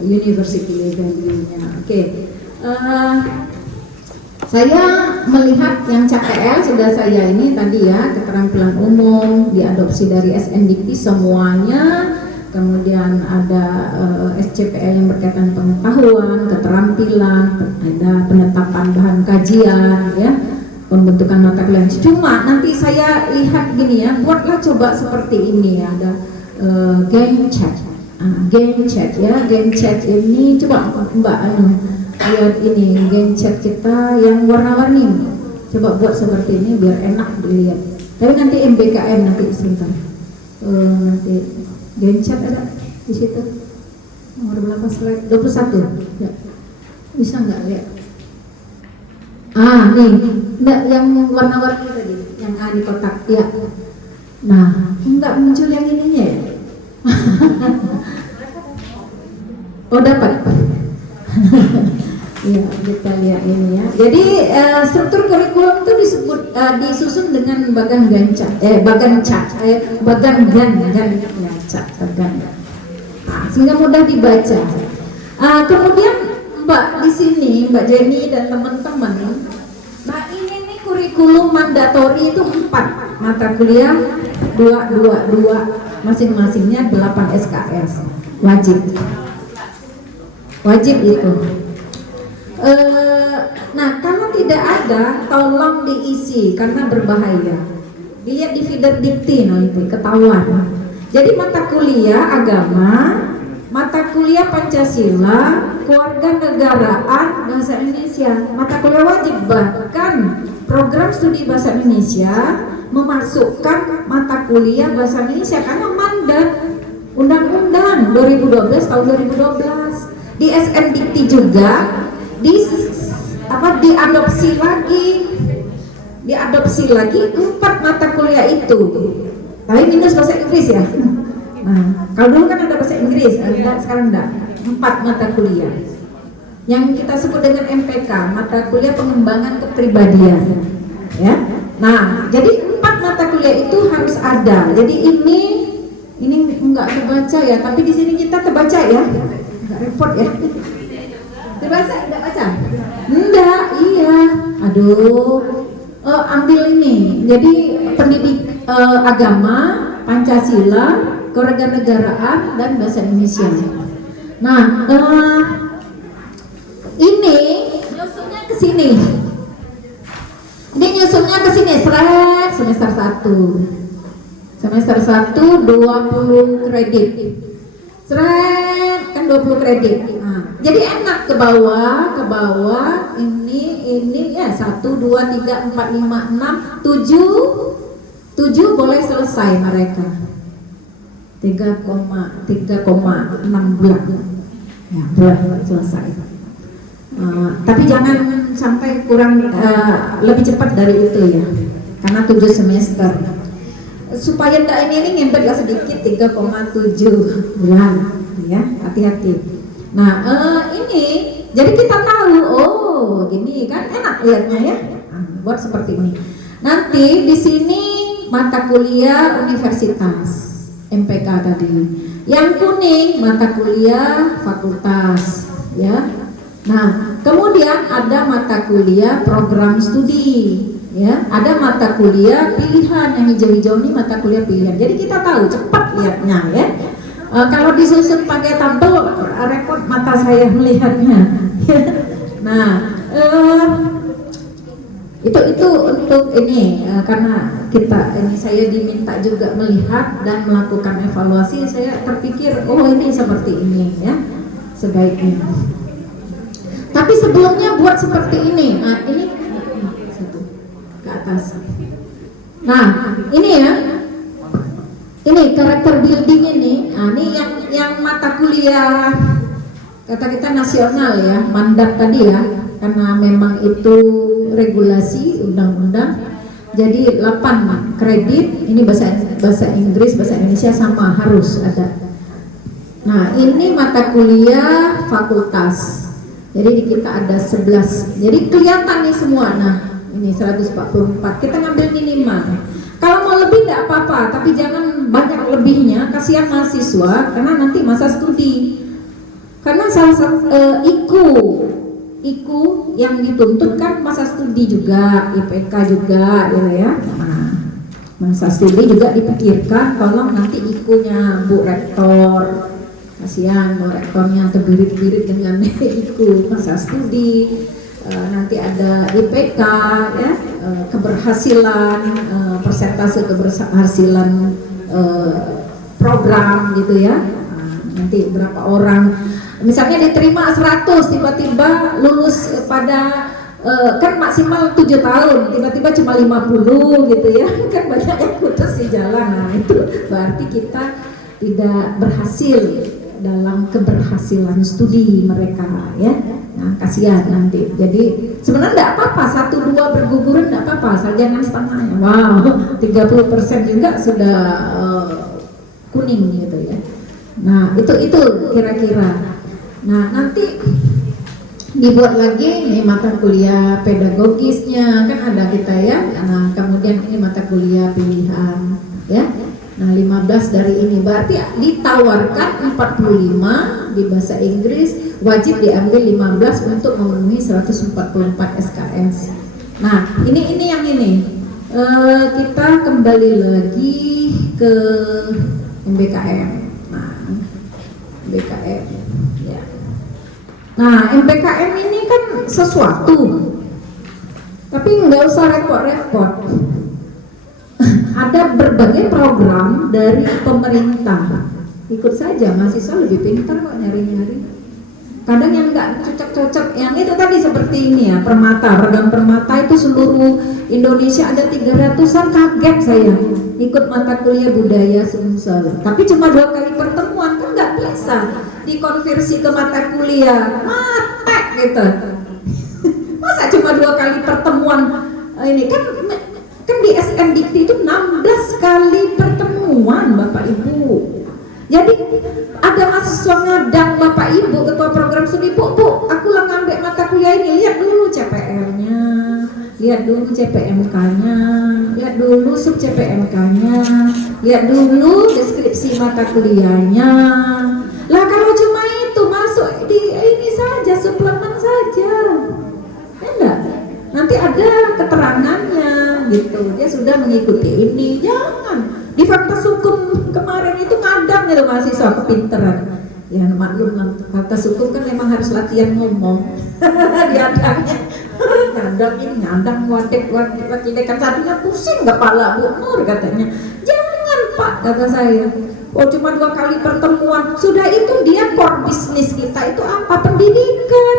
university value-nya. Oke. Saya melihat yang CPL sudah saya ini tadi, ya, keterampilan umum diadopsi dari SNDikti semuanya. Kemudian ada SCPL yang berkaitan pengetahuan, keterampilan, ada penetapan bahan kajian, ya, pembentukan mata kuliah. Cuma nanti saya lihat gini, ya, buatlah coba seperti ini, ya, ada game chat, ya, game chat ini coba Mbak lihat ini game chat kita yang warna-warni, coba buat seperti ini biar enak dilihat. Tapi nanti MBKM nanti sebentar, nanti game chat ada di situ nomor berapa slide 21, ya. Bisa nggak lihat? Nih, enggak yang warna-warni tadi, yang di kotak, ya. Nah, enggak muncul yang ininya, ya. Oh, dapat. Ya, kita lihat ini, ya. Jadi struktur kurikulum itu disusun dengan bagan cat. Sehingga mudah dibaca. Kemudian Mbak di sini, Mbak Jenny dan teman-teman, Mbak ini nih kurikulum mandatori itu 4 mata kuliah, 2 masing-masingnya 8 SKS wajib itu. Nah, kalau tidak ada, tolong diisi karena berbahaya. Dilihat di feeder dikti nanti ketahuan. Jadi mata kuliah agama, mata kuliah Pancasila, kewarganegaraan, bahasa Indonesia, mata kuliah wajib. Bahkan program studi bahasa Indonesia memasukkan mata kuliah bahasa Indonesia karena mandat. Undang-undang 2012 tahun 2012. Di SNDT juga diadopsi lagi 4 mata kuliah itu. Tapi minus bahasa Inggris ya. Nah, kalau dulu kan ada bahasa Inggris, sekarang enggak. 4 mata kuliah yang kita sebut dengan MPK, mata kuliah pengembangan kepribadian, ya. Nah, jadi 4 mata kuliah itu harus ada. Jadi ini enggak terbaca ya, tapi di sini kita terbaca ya, enggak repot ya. Terbaca enggak baca? Enggak, iya. Aduh, ambil ini. Jadi pendidik agama, Pancasila, kewarganegaraan dan bahasa Indonesia. Nah, ini nyusunnya ke sini. Ini nyusunnya ke sini, semester 1. Semester 1 20 kredit. Kan 20 kredit. Nah, jadi enak ke bawah ini ya 1 2 3 4 5 6 7 boleh selesai mereka. 3,6 bulan. Ya, bulan selesai. Tapi jangan sampai kurang lebih cepat dari itu ya. Karena 7 semester. Supaya ndak ini ngempetlah sedikit 3,7 bulan ya, hati-hati. Nah, ini jadi kita tahu, oh gini kan enak lihatnya ya. Buat seperti ini. Nanti di sini mata kuliah universitas MPK tadi. Yang kuning mata kuliah fakultas ya. Nah, kemudian ada mata kuliah program studi ya, ada mata kuliah pilihan, yang hijau-hijau ini mata kuliah pilihan. Jadi kita tahu cepat lihatnya ya. Kalau disusun pakai tabel repot mata saya melihatnya. Nah, itu untuk ini karena saya diminta juga melihat dan melakukan evaluasi. Saya terpikir oh ini seperti ini ya sebaiknya. Tapi sebelumnya buat seperti ini. Nah, ini ke atas. Nah, ini ya. Ini karakter building ini. Nah, ini yang mata kuliah kata kita nasional ya, mandat tadi ya. Karena memang itu regulasi undang-undang. Jadi 8 kredit. Ini bahasa Inggris, bahasa Indonesia sama harus ada. Nah, ini mata kuliah fakultas. Jadi kita ada 11. Jadi kelihatan nih semua. Nah, ini 144. Kita ngambil minimal. Kalau mau lebih tidak apa-apa, tapi jangan banyak lebihnya. Kasihan mahasiswa karena nanti masa studi. Karena salah satu IKU yang dituntut kan masa studi juga, IPK juga, gitu ya. Nah, masa studi juga dipikirkan. Tolong nanti IKU-nya Bu Rektor. Kasihan Bu Rektornya terbirit-birit dengan IKU masa studi. Nanti ada IPK ya, keberhasilan, persentase keberhasilan program gitu ya. Nanti berapa orang misalnya diterima 100 tiba-tiba lulus pada kan maksimal 7 tahun tiba-tiba cuma 50 gitu ya, kan banyak yang putus di jalan. Nah, itu berarti kita tidak berhasil dalam keberhasilan studi mereka ya. Nah, kasihan nanti. Jadi sebenarnya tidak apa-apa 1-2 berguguran, tidak apa-apa, asal jangan setengahnya. Wow, 30% juga sudah kuning gitu ya. Nah, itu kira-kira. Nah, nanti dibuat lagi nih mata kuliah pedagogisnya kan ada kita ya. Nah, kemudian ini mata kuliah pilihan ya. Nah, 15 dari ini berarti ditawarkan 45 di bahasa Inggris, wajib diambil 15 untuk memenuhi 144 SKS. Nah, ini yang ini. Kita kembali lagi ke MBKM. Nah, MBKM ya. Nah, MBKM ini kan sesuatu. Tapi nggak usah repot-repot. Ada berbagai program dari pemerintah. Ikut saja, mahasiswa lebih pintar kok nyari-nyari. Kadang yang nggak cocok-cocok, yang itu tadi seperti ini ya, Permata, program Permata itu seluruh Indonesia ada 300-an, kaget saya. Ikut mata kuliah budaya Sumsel, tapi cuma 2 kali pertemuan. biasa dikonversi ke mata kuliah, matek gitu. Masa cuma 2 kali pertemuan ini kan di SMDikti itu 16 kali pertemuan Bapak Ibu. Jadi ada mahasiswa ngadang Bapak Ibu ketua program studi, Bu, aku lah ngambil mata kuliah ini, lihat dulu CPR-nya, lihat dulu CPMK-nya, lihat dulu sub CPMK-nya, lihat dulu deskripsi mata kuliahnya. Lah kalau cuma itu masuk di ini saja, suplemen saja, ya enggak? Nanti ada keterangannya gitu, dia sudah mengikuti ini. Jangan di fakultas hukum kemarin itu ngadang gitu mahasiswa kepinteran. Ya maklum lah, fakultas hukum kan memang harus latihan ngomong. Diadangnya ngadang wadek kan satunya pusing kepala Bu Nur katanya. Jangan Pak, kata saya. Oh cuma 2 kali pertemuan, sudah itu dia core bisnis kita itu apa? Pendidikan.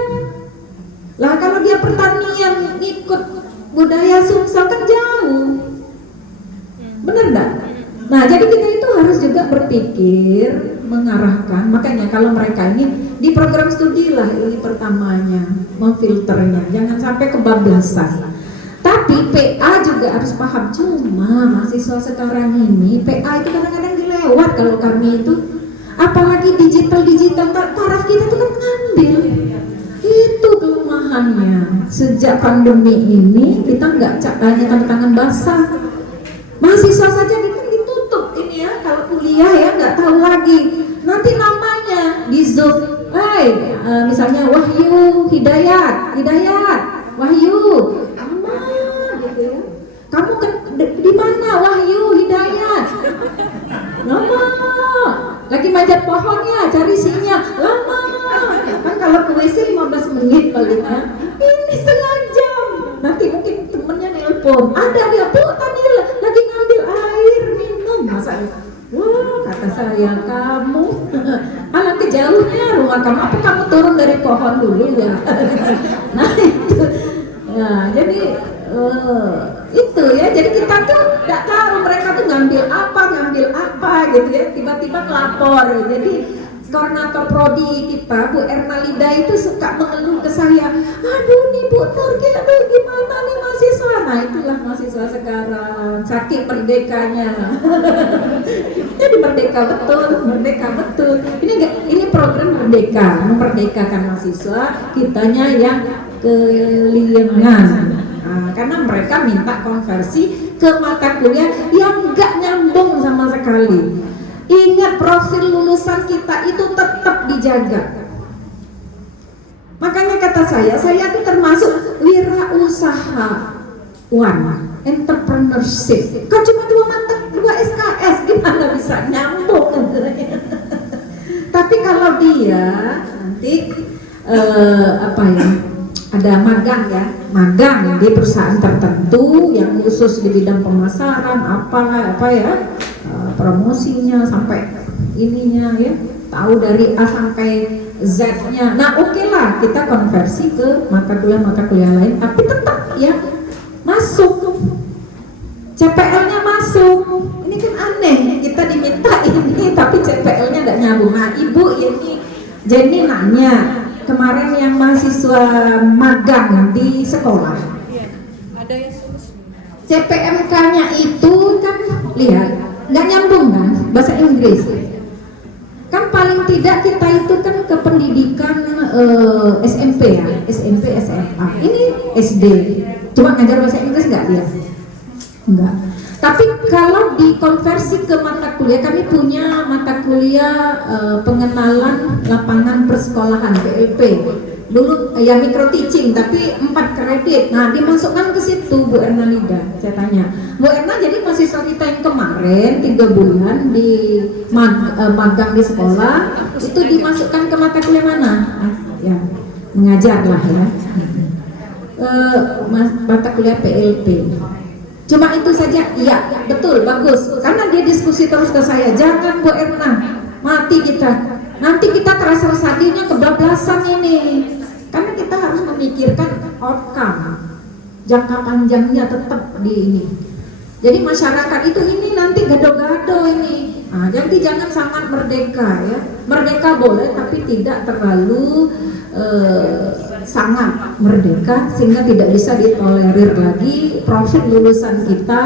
Lah kalau dia pertanian ngikut budaya Sumsel kan jauh. Bener enggak? Nah, jadi kita itu harus juga berpikir, mengarahkan. Makanya kalau mereka ini di program studi lah ini pertamanya, memfilternya, jangan sampai kebablasan. Tapi PA juga harus paham, cuma mahasiswa sekarang ini PA itu kadang-kadang dilewat kalau kami itu, apalagi digital taraf kita itu kan ngambil. Itu kelemahannya. Sejak pandemi ini kita nggak hanya tanda tangan basah. Mahasiswa saja kita ditutup ini ya, kalau kuliah ya nggak tahu lagi. Nanti namanya di Zoom, misalnya Wahyu Hidayat, Wahyu, gitu ya. Kamu di mana Wahyu Hidayat? Lama. Lagi manjat pohonnya, cari sinyal, lama. Kan kalau ke WC 15 menit paling ya. Ini setengah jam. Nanti mungkin temennya nelpon. Ada dia, Bu, tadi lagi ngambil air minum. Masa wah, kata saya, kamu alah kejauhnya rumah kamu. Apa kamu turun dari pohon dulu ya? Nah itu. Nah, jadi itu ya. Jadi kita tuh nggak tahu mereka tuh ngambil apa gitu ya. Tiba-tiba ngelapor. Jadi koordinator prodi kita Bu Ernalida itu suka mengeluh ke saya, aduh nih Bu Nur, aduh gimana nih mahasiswa. Nah itulah mahasiswa sekarang, saking merdekanya. Jadi merdeka betul. Ini program merdeka, memerdekakan mahasiswa, kitanya yang kelingan. Nah, karena mereka minta konversi ke mata kuliah yang nggak nyambung sama sekali. Ingat, profil lulusan kita itu tetap dijaga. Makanya kata saya itu termasuk wirausahawan, entrepreneurship. Kan cuma 2 SKS, gimana bisa nyambung? Tapi kalau dia nanti ada magang di perusahaan tertentu yang khusus di bidang pemasaran, promosinya sampai ininya ya, tahu dari A sampai Z-nya. Nah oke lah, kita konversi ke mata kuliah lain, tapi tetap ya masuk, CPL-nya masuk. Ini kan aneh, kita diminta ini tapi CPL-nya tidak nyambung. Nah Ibu ini Jenny nanya kemarin yang mahasiswa magang di sekolah, Ada yang CPMK-nya itu kan lihat nggak nyambung kan bahasa Inggris. Kan paling tidak kita itu kan ke pendidikan SMP ya, SMP SMA. Ini SD. Cuma ngajar bahasa Inggris nggak dia? Enggak. Tapi kalau dikonversi ke mata kuliah, kami punya mata kuliah pengenalan lapangan persekolahan PLP. Dulu ya micro teaching tapi 4 kredit. Nah dimasukkan ke situ Bu Ernalida. Saya tanya Bu Erna, jadi mahasiswa kita yang kemarin 3 bulan di magang di sekolah itu dimasukkan ke mata kuliah mana? Ya mengajar lah ya, mata kuliah PLP. Cuma itu saja. Iya betul, bagus. Karena dia diskusi terus ke saya, jangan Bu Erna, mati kita. Nanti kita terasa sadinya kebablasan ini. Karena kita harus memikirkan outcome, jangka panjangnya tetap di ini. Jadi masyarakat itu ini nanti gado-gado ini. Nah, jadi jangan sangat merdeka ya. Merdeka boleh tapi tidak terlalu sangat merdeka sehingga tidak bisa ditolerir lagi profit lulusan kita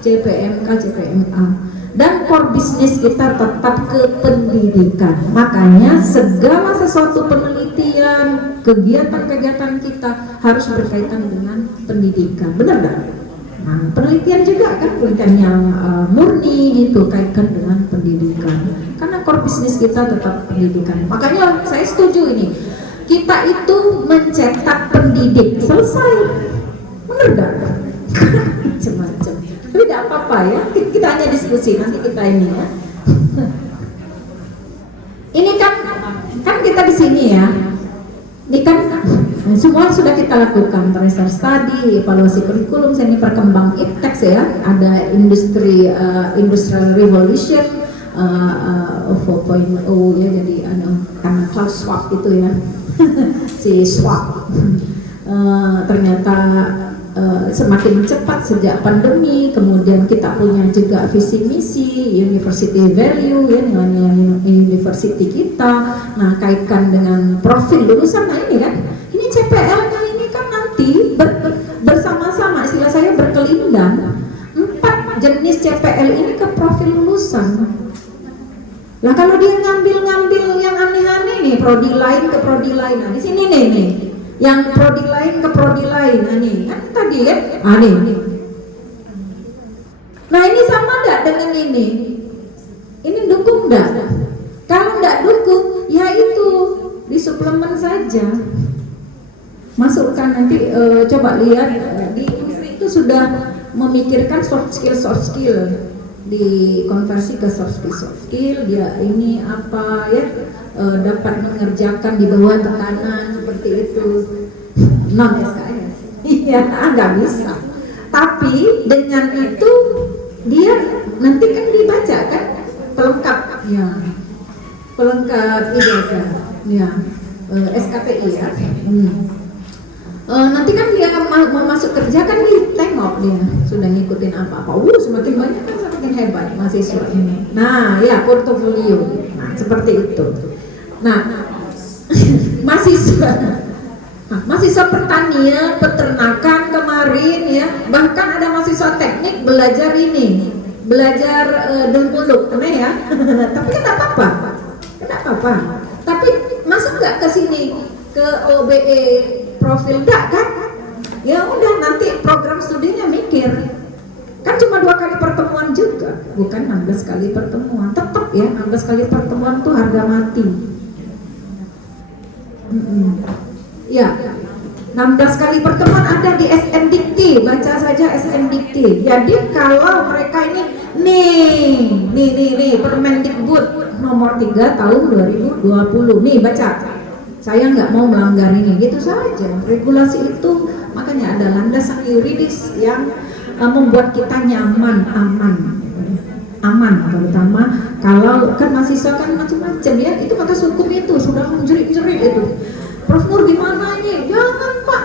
CPMK, CPMA. Dan core bisnis kita tetap ke pendidikan. Makanya segala sesuatu penelitian, kegiatan-kegiatan kita harus berkaitan dengan pendidikan. Benar nggak? Nah, penelitian juga kan penelitian yang murni itu kaitkan dengan pendidikan. Karena core bisnis kita tetap pendidikan. Makanya saya setuju ini. Kita itu mencetak pendidik. Selesai. Benar nggak? Macam-macam. Tapi tidak apa-apa ya, kita hanya diskusi, nanti kita ini ya. Ini kan kita di sini ya. Ini kan semua sudah kita lakukan, research study, evaluasi kurikulum, semi perkembang iptek ya. Ada industrial revolution 4.0 ya, jadi karena Klaus Schwab itu ya. Si Schwab ternyata semakin cepat sejak pandemi. Kemudian kita punya juga visi misi, university value ya, nilai university kita. Nah, kaitkan dengan profil lulusan. Nah ini kan, ini CPL-nya ini kan nanti bersama-sama, istilah saya berkelindan 4 jenis CPL ini ke profil lulusan. Lah kalau dia ngambil yang aneh-aneh nih, prodi lain ke prodi lain. Nah di sini nih yang prodi lain ke prodi lain. Nah nih kan tadi ya, nih. Nah ini sama enggak dengan ini? Ini dukung enggak? Kalau enggak dukung, ya itu di suplemen saja. Masukkan nanti coba lihat di industri itu sudah memikirkan soft skill dikonversi ke soft skill. Dia ini apa ya, dapat mengerjakan di bawah tekanan seperti itu, non SKS. Iya, nggak bisa. Tapi dengan itu dia nanti kan dibaca kan pelengkapnya, pelengkap ijazah ya, SKPI ya. Nanti kan dia mau masuk kerja kan ditengok dia sudah ngikutin apa-apa. Semakin banyak kan semakin hebat mahasiswa ini. Nah ya, portofolio. Nah seperti itu. Nah mahasiswa pertanian, peternakan kemarin ya, bahkan ada mahasiswa teknik belajar ini, belajar dengkuluk, aneh ya. Tapi kan tidak apa-apa. Tapi masuk nggak ke sini, ke OBE profil enggak kan? Ya udah, nanti program studinya mikir. Kan cuma 2 kali pertemuan juga, bukan 16 kali pertemuan. Tetap ya, 16 kali pertemuan tuh harga mati. Ya, 16 kali pertemuan ada di SNDikT, baca saja SNDikT. Jadi kalau mereka ini nih Permendikbud nomor 3 tahun 2020 nih, baca. Saya nggak mau melanggar ini, gitu saja. Regulasi itu makanya ada landasan yuridis yang membuat kita nyaman, aman, terutama kalau kan mahasiswa kan macam-macam ya. Itu kata hukum itu sudah menjerit-jerit itu. Prof Nur gimana ini? Jangan Pak,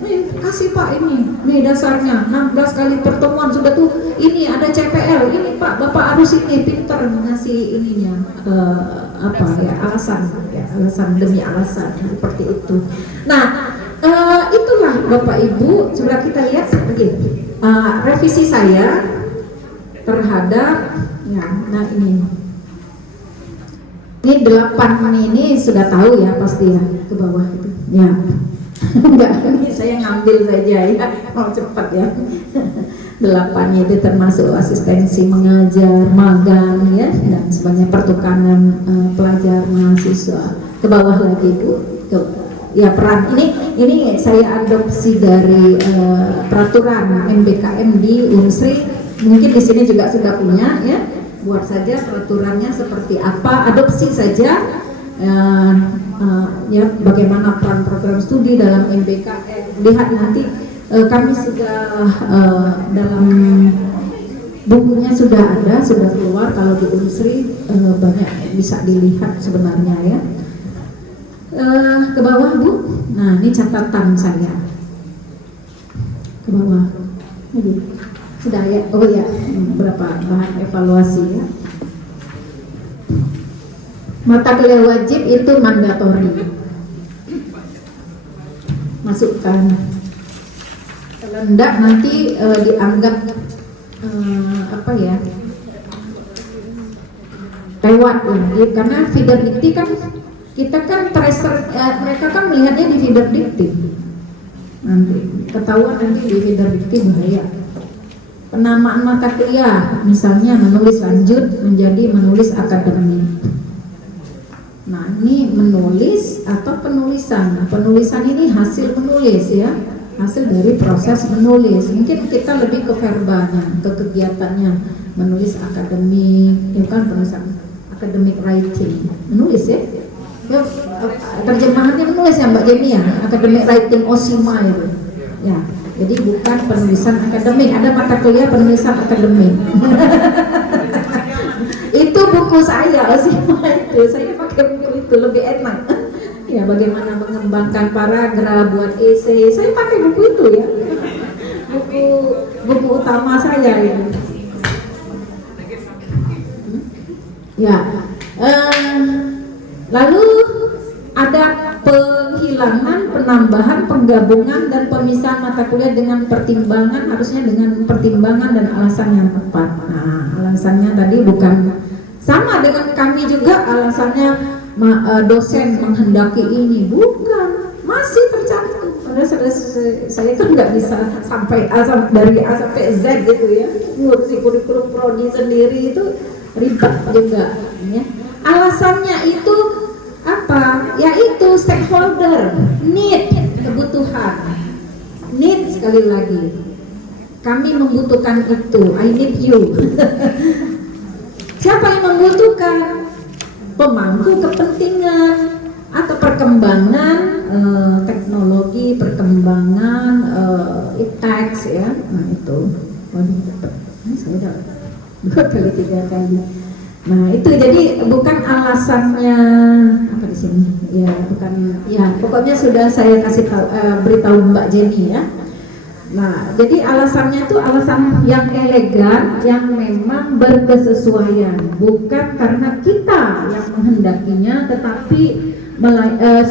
nih kasih Pak ini dasarnya 16 kali pertemuan sudah tuh. Ini ada CPL, ini Pak, Bapak harus ini pintar ngasih ininya alasan demi alasan seperti itu. Nah itulah Bapak Ibu, coba kita lihat seperti revisi saya terhadap ya. Nah ini 8 ini sudah tahu ya pasti ya, ke bawah itu ya. Enggak, ini saya ngambil saja ya, mau cepat ya. 8 itu termasuk asistensi mengajar, magang ya, dan sebanyak pertukaran pelajar mahasiswa. Ke bawah lagi Bu, ya peran ini saya adopsi dari peraturan MBKM di Unsri. Mungkin di sini juga sudah punya ya, buat saja peraturannya seperti apa, adopsi saja ya, bagaimana peran program studi dalam MBKM. Lihat nanti kami sudah dalam bukunya sudah ada, sudah keluar. Kalau di Unsri banyak bisa dilihat sebenarnya ya. Ke bawah Bu, nah ini catatan saya. Ke bawah sudah ya, oh ya, berapa bahan evaluasi ya. Mata kuliah wajib itu mandatori. Masukkan. Kalau enggak nanti dianggap apa ya? Lewat lagi, karena feeder dikti kan kita kan tracer, mereka kan melihatnya di feeder dikti. Nanti ketahuan nanti di feeder dikti bahaya. Penamaan mata kuliah, misalnya menulis lanjut menjadi menulis akademik. Nah, ini menulis atau penulisan. Nah, penulisan ini hasil menulis ya, hasil dari proses menulis. Mungkin kita lebih ke verbanya, ke kegiatannya, menulis akademik, itu kan penulisan academic writing, menulis ya. Ya, terjemahannya menulis ya Mbak Jenny ya, academic writing OSIMA itu. Ya, jadi bukan penulisan akademik, ada mata kuliah penulisan akademik. Itu buku saya OSIMA itu, saya pakai buku itu lebih enak. Ya, bagaimana mengembangkan paragraf, buat essay, saya pakai buku itu ya. Buku utama saya ini. Ya, lalu ada penghilangan, penambahan, penggabungan dan pemisahan mata kuliah dengan pertimbangan, harusnya dengan pertimbangan dan alasan yang tepat. Nah, alasannya tadi bukan sama dengan kami juga, alasannya dosen menghendaki ini, bukan, masih tercantum. Padahal saya kan nggak bisa sampai dari A sampai Z gitu ya, ngurusi kurikulum prodi sendiri itu ribet juga ya. Alasannya itu apa? Yaitu stakeholder, need, kebutuhan. Need, sekali lagi, kami membutuhkan itu, I need you. Siapa yang membutuhkan? Pemangku kepentingan atau perkembangan teknologi, perkembangan e-tax ya. Nah itu, saya udah 2 kali 3 kali. Nah itu jadi bukan alasannya apa di sini ya, bukan ya, pokoknya sudah saya kasih tahu, beritahu Mbak Jenny ya. Nah jadi alasannya itu alasan yang elegan, yang memang berkesesuaian, bukan karena kita yang menghendakinya, tetapi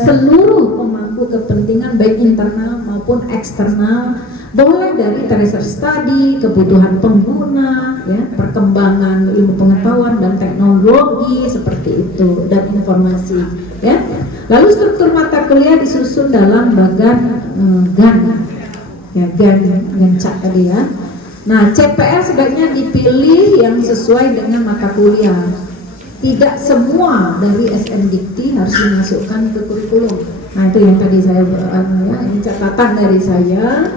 seluruh pemangku kepentingan baik internal maupun eksternal, boleh dari tracer study, kebutuhan pengguna, ya, perkembangan ilmu pengetahuan dan teknologi seperti itu, dan informasi, ya. Lalu struktur mata kuliah disusun dalam bagan GAN, ya, GAN-CAT tadi ya. Nah, CPL sebaiknya dipilih yang sesuai dengan mata kuliah. Tidak semua dari SM Dikti harus dimasukkan ke kurikulum. Nah, itu yang tadi saya ya, ini catatan dari saya.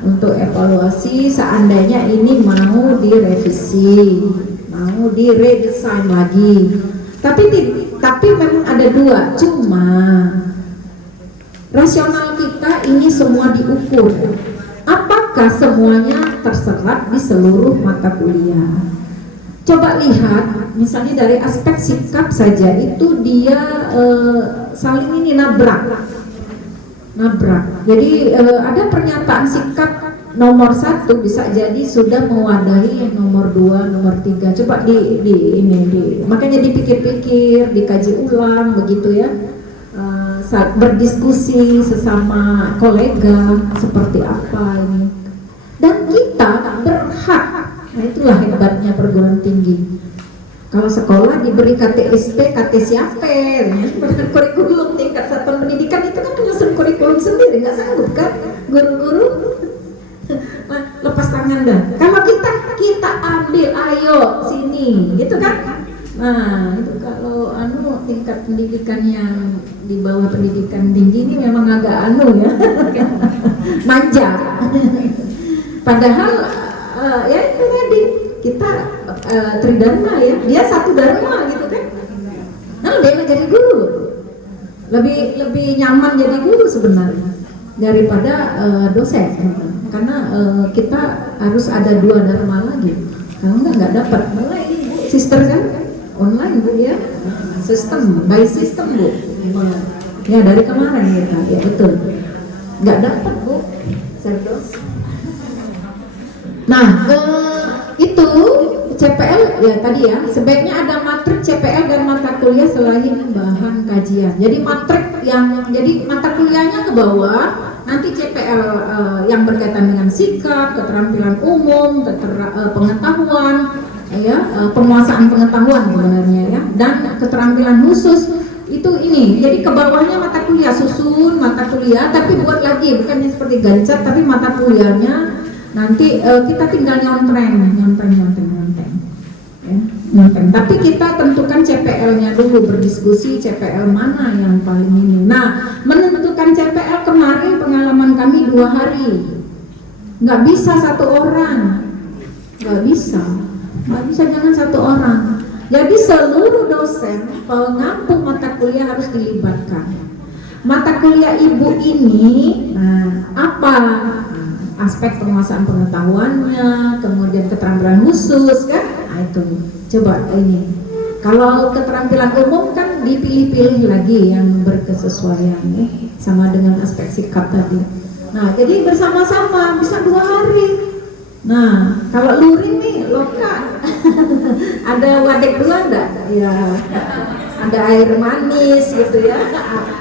Untuk evaluasi seandainya ini mau direvisi, mau diredesain lagi. Tapi memang ada 2, cuma rasional kita ini semua diukur. Apakah semuanya terserap di seluruh mata kuliah? Coba lihat, misalnya dari aspek sikap saja itu dia saling ini nabrak. Jadi ada pernyataan sikap nomor 1 bisa jadi sudah mewadahi nomor 2, nomor 3. Coba makanya dipikir-pikir, dikaji ulang begitu ya. Berdiskusi sesama kolega seperti apa ini. Dan kita berhak. Nah, itulah hebatnya perguruan tinggi. Kalau sekolah diberi KTSP, KT siapa? Kurikulum tingkat satuan pendidikan itu kan menyusun kurikulum sendiri, nggak sanggup kan guru-guru? Nah, lepas tangan dah. Kalau kita ambil, ayo sini, gitu kan? Nah, itu kalau tingkat pendidikan yang di bawah pendidikan tinggi ini memang agak ya, manja. Padahal ya itu tadi kita tridharma ya, dia satu dharma gitu kan. Nah, lebih jadi guru, lebih nyaman jadi guru sebenarnya daripada dosen, karena kita harus ada 2 dharma lagi. Kalau nggak dapat. Mulai ini sister kan online Bu ya, sistem by system Bu. Ya dari kemarin kita, ya betul. Nggak dapat Bu, Serdos. Nah, itu CPL ya tadi ya, sebaiknya ada matrik CPL dan mata kuliah selain bahan kajian. Jadi matrik jadi mata kuliahnya ke bawah, nanti CPL yang berkaitan dengan sikap, keterampilan umum, pengetahuan, ya, penguasaan pengetahuan sebenarnya ya, dan keterampilan khusus itu ini. Jadi ke bawahnya mata kuliah, susun mata kuliah, tapi buat lagi bukannya seperti gancet, tapi mata kuliahnya nanti kita tinggal nyonteng ya, nyonteng. Tapi kita tentukan CPL-nya dulu, berdiskusi CPL mana yang paling ini. Nah, menentukan CPL kemarin pengalaman kami 2 hari, nggak bisa 1 orang, nggak bisa jangan 1 orang. Jadi seluruh dosen pengampu mata kuliah harus dilibatkan. Mata kuliah ibu ini, nah apa? Aspek penguasaan pengetahuannya, kemudian keterampilan khusus kan, nah itu coba ini. Kalau keterampilan umum kan dipilih-pilih lagi yang berkesesuaian ya, sama dengan aspek sikap tadi. Nah jadi bersama-sama bisa 2 hari. Nah kalau luring nih loka ada wadek 2 enggak? Ya ada air manis gitu ya,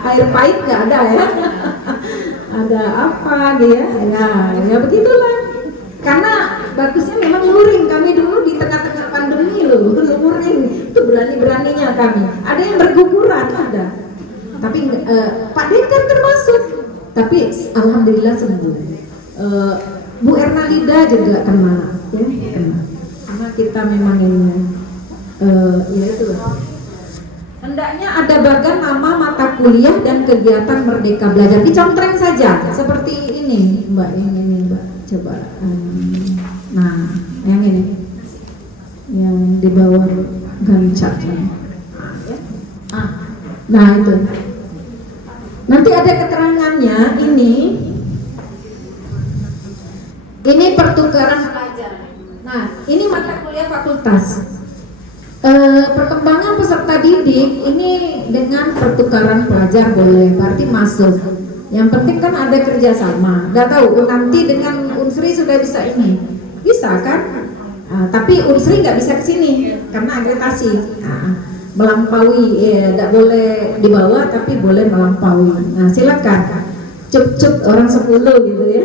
air pahit nggak ada ya. Ada apa dia ya begitulah, karena bagusnya memang luring. Kami dulu di tengah-tengah pandemi loh luring, itu berani-beraninya kami. Ada yang berguguran ada, tapi Pak Dekan termasuk, tapi alhamdulillah sembuh. Bu Ernalida juga kena ya, karena kita memang ini ya itu hendaknya ada bagan nama mata kuliah dan kegiatan Merdeka Belajar, dicontreng saja seperti ini Mbak, ini Mbak, coba nah yang ini yang di bawah gancak nah itu nanti ada keterangannya. Ini pertukaran pelajar. Nah ini mata kuliah fakultas. Perkembangan peserta didik ini dengan pertukaran pelajar boleh, berarti masuk. Yang penting kan ada kerjasama. Gak tahu nanti dengan Unsri sudah bisa ini, bisa kan? Tapi Unsri nggak bisa kesini karena akreditasi. Melampaui, tidak boleh di bawah tapi boleh melampaui. Nah silakan, cup orang 10 gitu ya.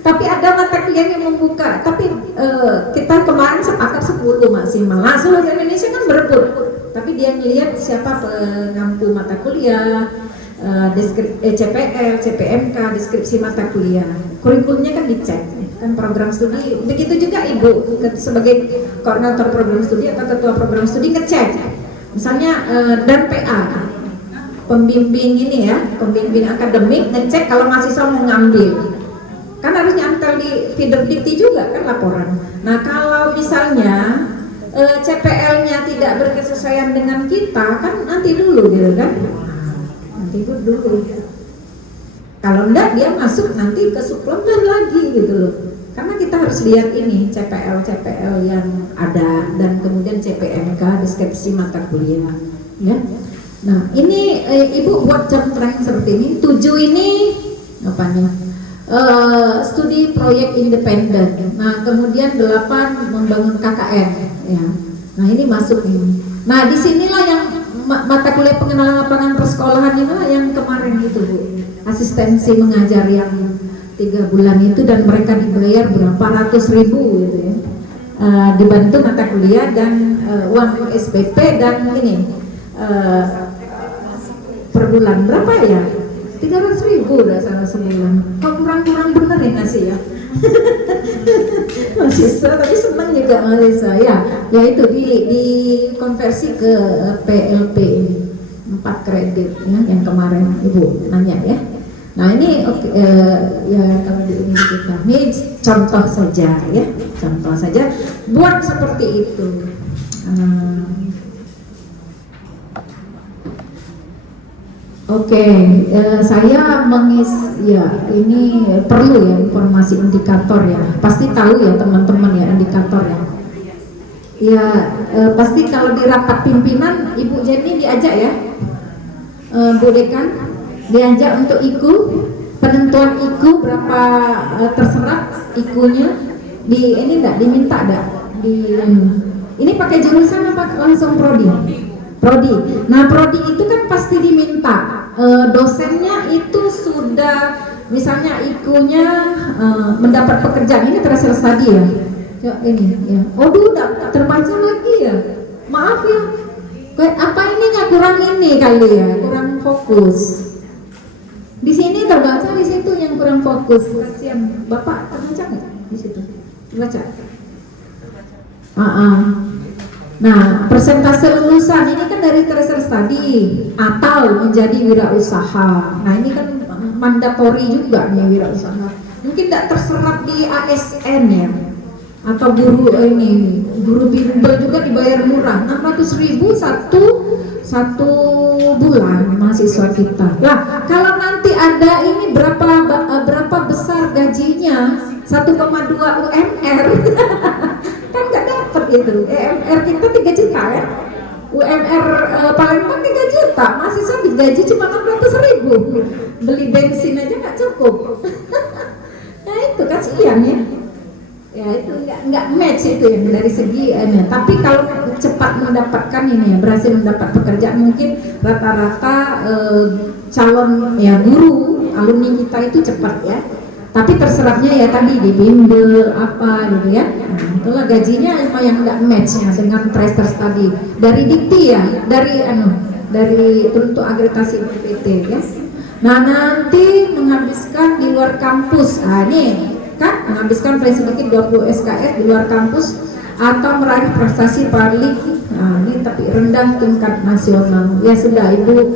Tapi ada mata kuliah yang membuka, tapi kita kemarin sepakat 10 maksimal. Nah, seluruh Indonesia kan berebut, tapi dia melihat siapa pengampu mata kuliah, CPL, CPMK, deskripsi mata kuliah, kurikulumnya kan dicek, kan program studi. Begitu juga Ibu sebagai koordinator program studi atau ketua program studi ngecek, misalnya dan PA, pembimbing ini ya, pembimbing akademik ngecek kalau mahasiswa mau ngambil. Kan harus nyantel di feeder dikti juga kan laporan. Nah kalau misalnya CPL-nya tidak berkesesuaian dengan kita, kan nanti dulu gitu kan, nanti dulu. Kalau enggak dia masuk nanti ke suplemen lagi gitu loh. Karena kita harus lihat ini CPL yang ada dan kemudian CPMK deskripsi mata kuliah ya. Nah ini Ibu buat contreng seperti ini. 7 ini apanya? Studi proyek independen. Nah kemudian 8 membangun KKN ya. Nah ini masuk ini. Nah disinilah yang mata kuliah pengenalan lapangan persekolahan inilah yang kemarin itu Bu, asistensi mengajar yang 3 bulan itu, dan mereka dibayar berapa ratus ribu gitu ya, dibantu mata kuliah dan uang SPP dan ini per bulan berapa ya, 300.000 udah salah sebulan. Kok kurang-kurang bener ya ngasih ya. Mahasiswa tapi seneng juga mahasiswa ya. Ya itu dikonversi ke PLP ini 4 kredit ya, yang kemarin Ibu nanya ya. Nah ini ya kalau di ini kita ini contoh saja ya, contoh saja buat seperti itu. Oke, saya ya ini perlu ya informasi indikator ya. Pasti tahu ya teman-teman ya indikator ya. Ya pasti kalau di rapat pimpinan Ibu Jenny diajak ya, Bu Dekan diajak untuk IKU, penentuan IKU berapa terserap IKU-nya di ini enggak diminta enggak ini pakai jurusan apa langsung prodi? Prodi. Nah, prodi itu kan pasti diminta dosennya itu sudah misalnya IQ-nya mendapat pekerjaan. Ini terasa tadi ya. Ya ini ya. Oh, udah terbaca lagi ya. Maaf ya. Kayak apa ininya kurang ini kali ya, kurang fokus. Di sini terbaca, di situ yang kurang fokus. Kasihan. Bapak terbaca nggak di situ? Terbaca. Nah, persentase lulusan ini kan dari career study atau menjadi wirausaha. Nah, ini kan mandatori juga nih wirausaha. Mungkin tidak terserap di ASN ya, atau guru guru bimbel juga dibayar murah, 600.000 satu bulan mahasiswa kita. Lah, kalau nanti ada ini berapa besar gajinya? 1,2 UMR. Kan nggak dapat itu. UMR kita 3 juta ya. UMR Palembang 3 juta, mahasiswa digaji cuma 600.000. Beli bensin aja nggak cukup. Nah itu kasihan ya. Ya itu nggak match itu yang dari segi tapi kalau cepat mendapatkan ini ya, berhasil mendapat pekerjaan, mungkin rata-rata calon ya guru alumni kita itu cepat ya. Tapi terserapnya ya tadi di bimbel apa gitu ya. Nah, itulah gajinya yang nggak match ya dengan tracer study dari dikti ya, dari untuk agregasi BPT ya. Nah nanti menghabiskan di luar kampus. Nah ini kan menghabiskan sedikit 20 SKS di luar kampus atau meraih prestasi paling ini tapi rendah tingkat nasional. Ya sudah ibu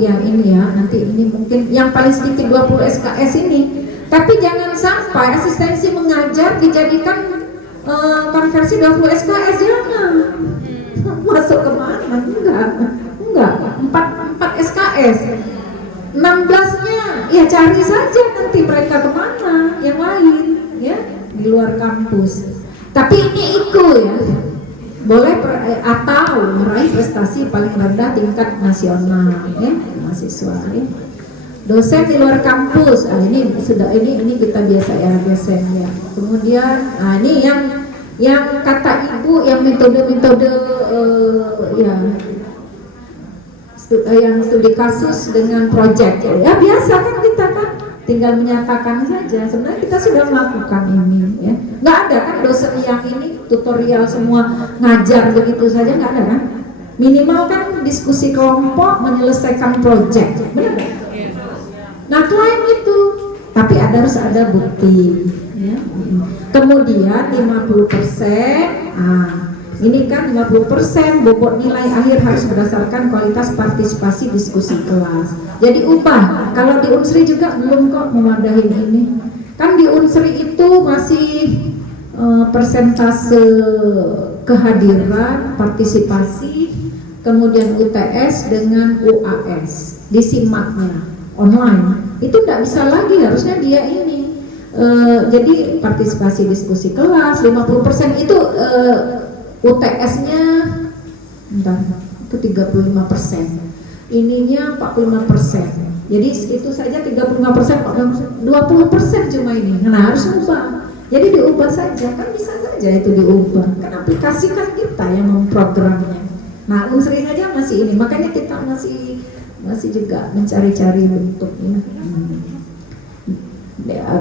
yang ini ya, nanti ini mungkin yang paling sedikit 20 SKS ini. Tapi jangan sampai asistensi mengajar dijadikan konversi 20 SKS, jangan. Masuk ke mana? Enggak. 4 SKS. 16-nya ya cari saja nanti mereka kemana yang lain ya di luar kampus. Tapi ini ya boleh atau meraih prestasi paling rendah tingkat nasional ya mahasiswa ya. Dosen di luar kampus, ini kita biasa ya dosennya. Kemudian, ini yang kata ibu yang metode yang studi kasus dengan project ya biasa kan kita kan tinggal menyatakan saja. Sebenarnya kita sudah melakukan ini ya. Nggak ada kan dosen yang ini tutorial semua ngajar begitu saja, nggak ada kan? Minimal kan diskusi kelompok menyelesaikan project, benar nggak? Nah klaim itu, tapi harus ada bukti ya. Kemudian 50%, ini kan 50% bobot nilai akhir harus berdasarkan kualitas partisipasi diskusi kelas. Jadi ubah, kalau di Unsri juga belum kok memadahin ini. Kan di Unsri itu masih persentase kehadiran, partisipasi, kemudian UTS dengan UAS, disimaknya online itu tidak bisa lagi, harusnya dia ini jadi partisipasi diskusi kelas 50% itu UTS-nya itu 35%, ininya 45%, jadi itu saja 35%, 20% cuma ini. Nah harus ubah, jadi diubah saja, kan bisa saja itu diubah, kan aplikasikan kita yang memprogramnya. Nah Unsri saja masih ini, makanya kita masih juga mencari-cari bentuknya.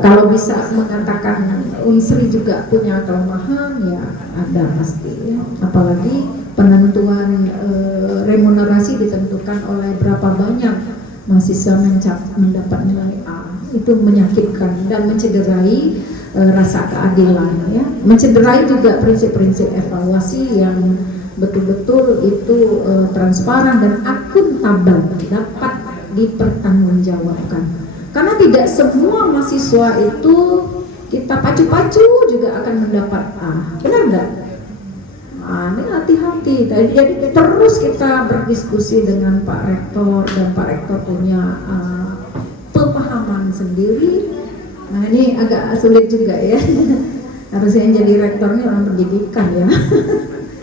Kalau bisa mengatakan Unsri juga punya kelemahan ya ada pasti ya. Apalagi penentuan remunerasi ditentukan oleh berapa banyak mahasiswa mendapat nilai A, itu menyakitkan dan mencederai rasa keadilan ya, mencederai juga prinsip-prinsip evaluasi yang betul-betul itu transparan dan akuntabel, dapat dipertanggungjawabkan. Karena tidak semua mahasiswa itu kita pacu-pacu juga akan mendapat A, benar enggak? Ini hati-hati. Jadi terus kita berdiskusi dengan Pak Rektor, dan Pak Rektor punya pemahaman sendiri. Nah ini agak sulit juga ya. Harusnya yang jadi rektor ini orang pendidikan ya.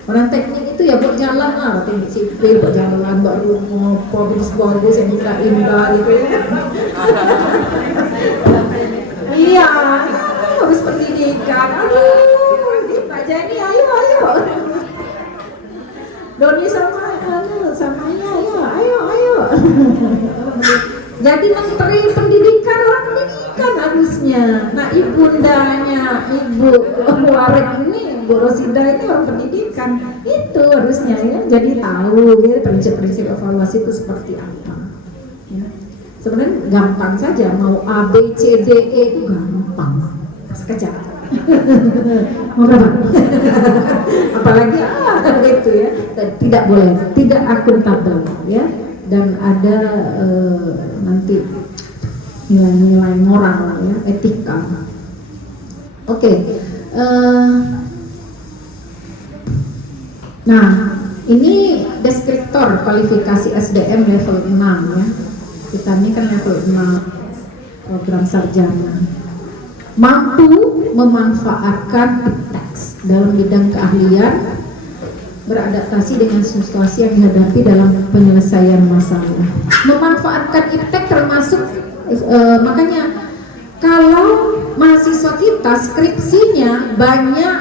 Orang teknik itu ya buat jalan lah, teknik sipil buat jalan, baru ngopo bagus yang indah gitu ya. Iya, harus pendidikan. Aduh, Pak Jenny ayo Jadi menteri pendidikan orang pendidikan harusnya. Nah ibundanya Ibu Warek ini, Bu Rosida ini orang pendidikan, itu harusnya ya. Jadi tahu ya prinsip-prinsip evaluasi itu seperti apa. Ya. Sebenarnya gampang saja, mau A, B, C, D, E itu gampang, sekejap. Mau berapa? Apalagi gitu ya, tidak boleh, tidak akuntabel ya. Dan ada nanti nilai-nilai moral ya, etika. Oke. Nah, ini deskriptor kualifikasi SDM level 6 ya. Kita ini kan level 6 program sarjana. Mampu memanfaatkan teks dalam bidang keahlian, beradaptasi dengan situasi yang dihadapi dalam penyelesaian masalah. Memanfaatkan iptek termasuk makanya kalau mahasiswa kita skripsinya banyak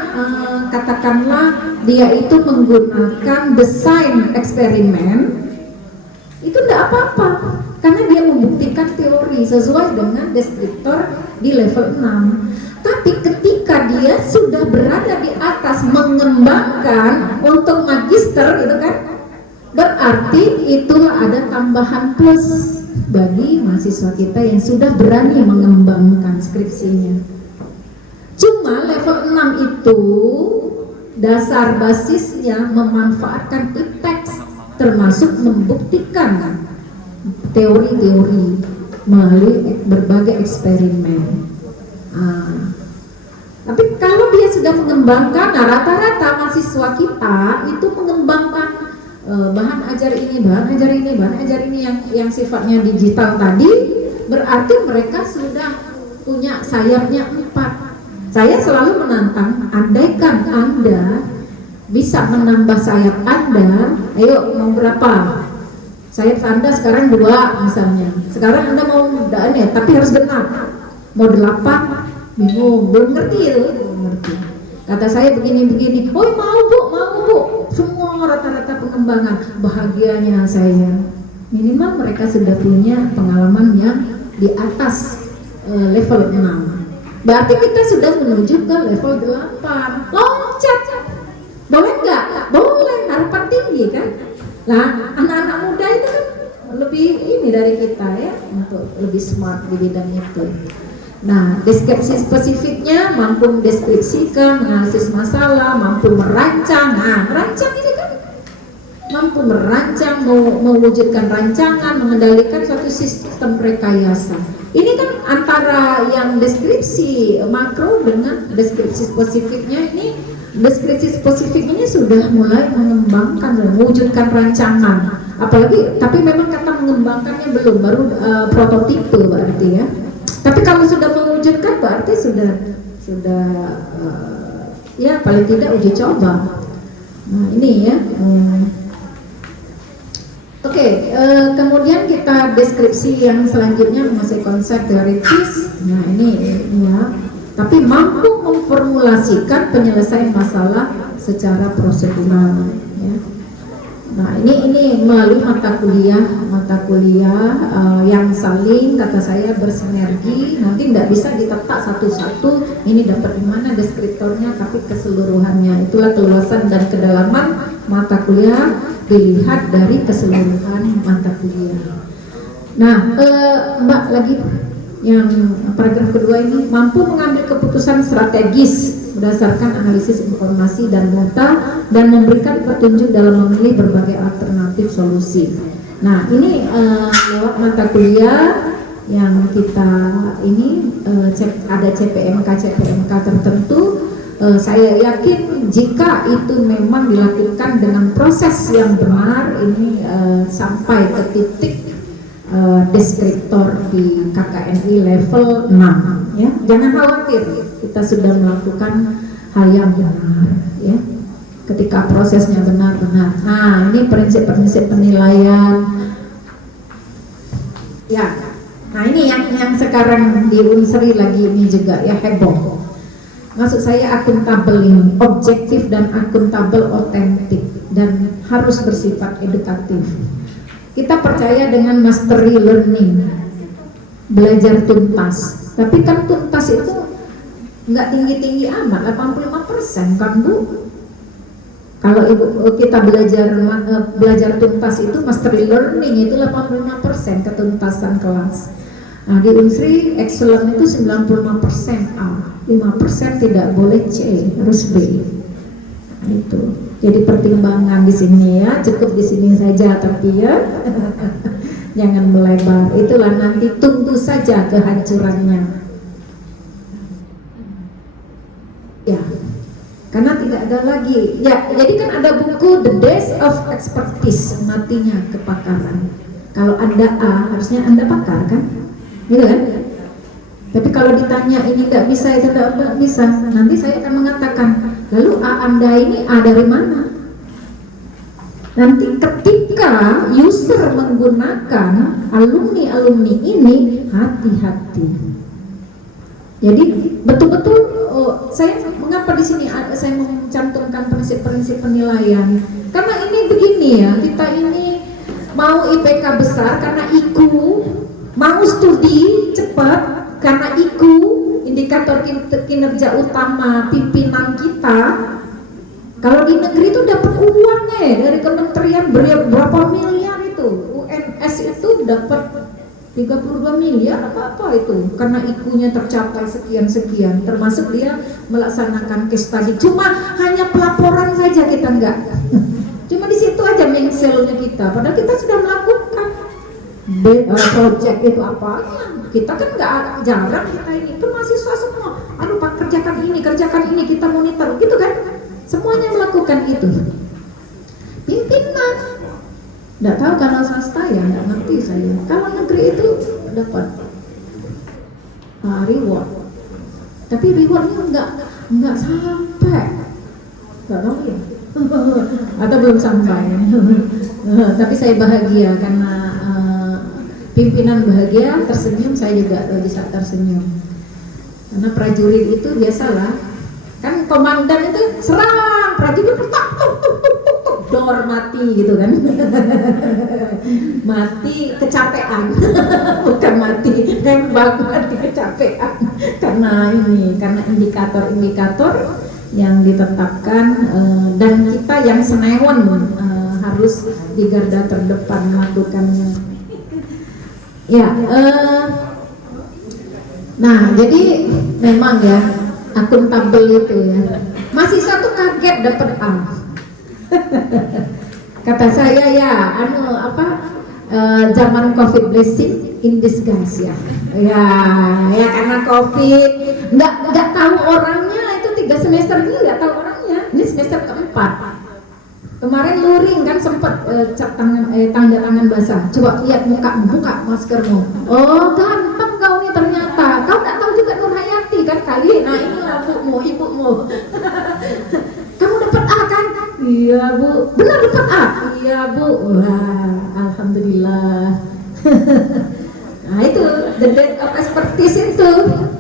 katakanlah dia itu menggunakan desain eksperimen, itu tidak apa-apa karena dia membuktikan teori sesuai dengan deskriptor di level 6. Tapi ketika dia sudah berada di atas mengembangkan untuk magister itu kan, berarti itulah ada tambahan plus bagi mahasiswa kita yang sudah berani mengembangkan skripsinya. Cuma level 6 itu dasar basisnya memanfaatkan iptek, termasuk membuktikan teori-teori melalui berbagai eksperimen. Tapi kalau dia sudah mengembangkan, nah rata-rata mahasiswa kita itu mengembangkan bahan ajar ini, bahan ajar ini yang sifatnya digital tadi, berarti mereka sudah punya sayapnya 4. Saya selalu menantang, andaikan Anda bisa menambah sayap Anda, ayo mau berapa? Sayap Anda sekarang 2 misalnya. Sekarang Anda mau ya, tapi harus benar. Mau 8, bingung, belum ngerti itu, belum ngerti. Kata saya begini-begini, oh mau bu, semua rata-rata pengembangan, bahagianya saya. Minimal mereka sudah punya pengalaman yang di atas level 6. Berarti kita sudah menuju ke level 8. Loncat, boleh nggak? Boleh, harapan tinggi kan? Nah, anak-anak muda itu kan lebih ini dari kita ya, untuk lebih smart di bidang itu. Nah, deskripsi spesifiknya mampu mendeskripsikan, menganalisis masalah, mampu merancang. Nah, merancang ini kan mampu merancang, mewujudkan rancangan, mengendalikan suatu sistem rekayasa. Ini kan antara yang deskripsi makro dengan deskripsi spesifiknya ini. Deskripsi spesifik ini sudah mulai mengembangkan dan mewujudkan rancangan. Apalagi, tapi memang kata mengembangkannya belum, baru prototipe berarti ya. Tapi kalau sudah mewujudkan berarti sudah ya paling tidak uji coba. Nah ini ya. Oke, kemudian kita deskripsi yang selanjutnya menguasai konsep teoritis. Nah ini ya. Tapi mampu memformulasikan penyelesaian masalah secara prosedural. Ya. Nah ini melalui mata kuliah yang saling kata saya bersinergi. Nanti tidak bisa ditetak satu-satu ini dapat di mana deskriptornya, tapi keseluruhannya. Itulah keluasan dan kedalaman mata kuliah dilihat dari keseluruhan mata kuliah. Nah Mbak lagi yang paragraf kedua ini, mampu mengambil keputusan strategis berdasarkan analisis informasi dan data dan memberikan petunjuk dalam memilih berbagai alternatif solusi. Nah ini lewat mata kuliah yang kita ini ada CPMK tertentu, saya yakin jika itu memang dilakukan dengan proses yang benar ini sampai ke titik deskriptor di KKNI level 6 ya. Jangan khawatir, kita sudah melakukan hal yang benar ya. Ketika prosesnya benar-benar. Nah, ini prinsip-prinsip penilaian. Ya. Nah, ini yang sekarang diunsuri lagi ini juga ya, heboh. Maksud saya akuntabel ini, objektif dan akuntabel, otentik dan harus bersifat edukatif. Kita percaya dengan mastery learning. belajar tuntas. Tapi kan tuntas itu nggak tinggi-tinggi amat, 85% kan Bu. Kalau kita belajar tuntas itu mastery learning itu 85% ketuntasan kelas. Nah, di Unsri excellent itu 95% A, 5% tidak boleh C, harus B. Nah, itu. Jadi pertimbangan di sini ya, cukup di sini saja tapi ya. Jangan melebar. Itulah nanti tunggu saja kehancurannya. Ya. Karena tidak ada lagi. Ya, jadi kan ada buku The Days of Expertise, matinya kepakaran. Kalau Anda A, harusnya Anda pakar kan? Gitu kan? Tapi kalau ditanya ini nggak bisa, itu nggak bisa, nanti saya akan mengatakan, lalu A Anda ini A dari mana? Nanti ketika user menggunakan alumni-alumni ini, hati-hati. Jadi betul-betul saya mengapa di sini saya mencantumkan prinsip-prinsip penilaian? Karena ini begini ya, kita ini mau IPK besar karena IQ, mau studi cepat karena IQ, indikator kinerja utama pimpinan kita. Kalau di negeri itu dapat uangnya dari kementerian berapa miliar itu, UNS itu dapat 32 miliar apa itu, karena IQ-nya tercapai sekian-sekian, termasuk dia melaksanakan case study. Cuma hanya pelaporan saja kita enggak. Cuma di situ aja mengselnya kita, padahal kita sudah melakukan project itu apa? Kita kan nggak jarang kita ini, itu mahasiswa semua. Aduh Pak kerjakan ini, kita monitor, gitu kan? Semuanya melakukan itu. Pimpinan, nggak tahu karena swasta ya, nggak ngerti saya. Kalau negeri itu dapat reward, tapi rewardnya nggak sampai, nggak tahu ya, atau belum sampai. Tapi saya bahagia karena pimpinan bahagia, tersenyum, saya juga bisa tersenyum. Karena prajurit itu biasalah, kan komandan itu serang, prajurit tuk dor mati gitu kan. Mati kecapean. Bukan mati nembak, mati kecapean. Karena indikator-indikator yang ditetapkan, dan kita yang senewan harus di garda terdepan melakukannya. Ya, nah jadi memang ya akuntabel itu ya. Mahasiswa tuh kaget dapat A. Kata saya ya, zaman COVID blessing in disguise ya. Ya karena COVID nggak tahu orangnya, itu 3 semester ini nggak tahu orangnya. Ini semester keempat. Kemarin luring kan sempat tanda tangan basah. Coba lihat buka maskermu. Oh ganteng kau nih ternyata. Kau nggak tahu juga Nur Hayati kan kali. Nah ini ibumu. Kamu dapat A kan? Iya Bu. Benar dapat A? Iya Bu. Wah alhamdulillah. Nah itu the date of expertise itu.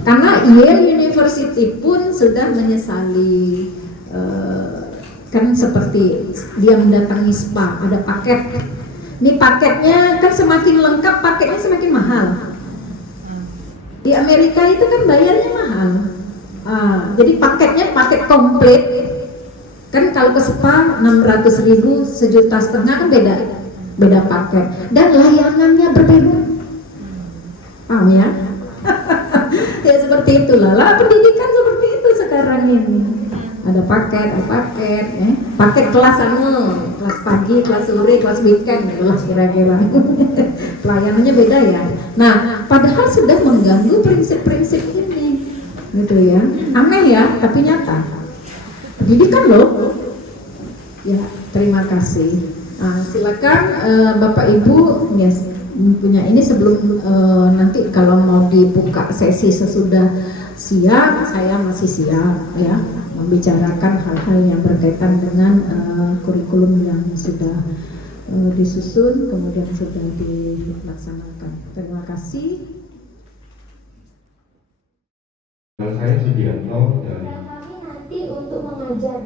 Karena Yale University pun sudah menyesali. Kan seperti dia mendatangi spa, ada paket. Ini paketnya kan semakin lengkap, paketnya semakin mahal. Di Amerika itu kan bayarnya mahal. Jadi paketnya paket komplit. Kan kalau ke spa 600.000, 1,5 juta kan beda paket. Dan layanannya berbeda. Paham ya? Ya seperti itulah. Lah pendidikan seperti itu sekarang ini. Ada paket, paket kelas kelas pagi, kelas sore, kelas weekend, kelas kira-kira. Pelayanannya beda ya. Nah, padahal sudah mengganggu prinsip-prinsip ini, gitu ya. Aneh ya, tapi nyata. Pendidikan loh. Ya, terima kasih. Silakan Bapak Ibu, ya, punya ini sebelum nanti kalau mau dibuka sesi sesudah siang, saya masih siap ya. Membicarakan hal-hal yang berkaitan dengan kurikulum yang sudah disusun kemudian sudah dilaksanakan. Terima kasih. Saya Sugianto dari kami nanti untuk mengajar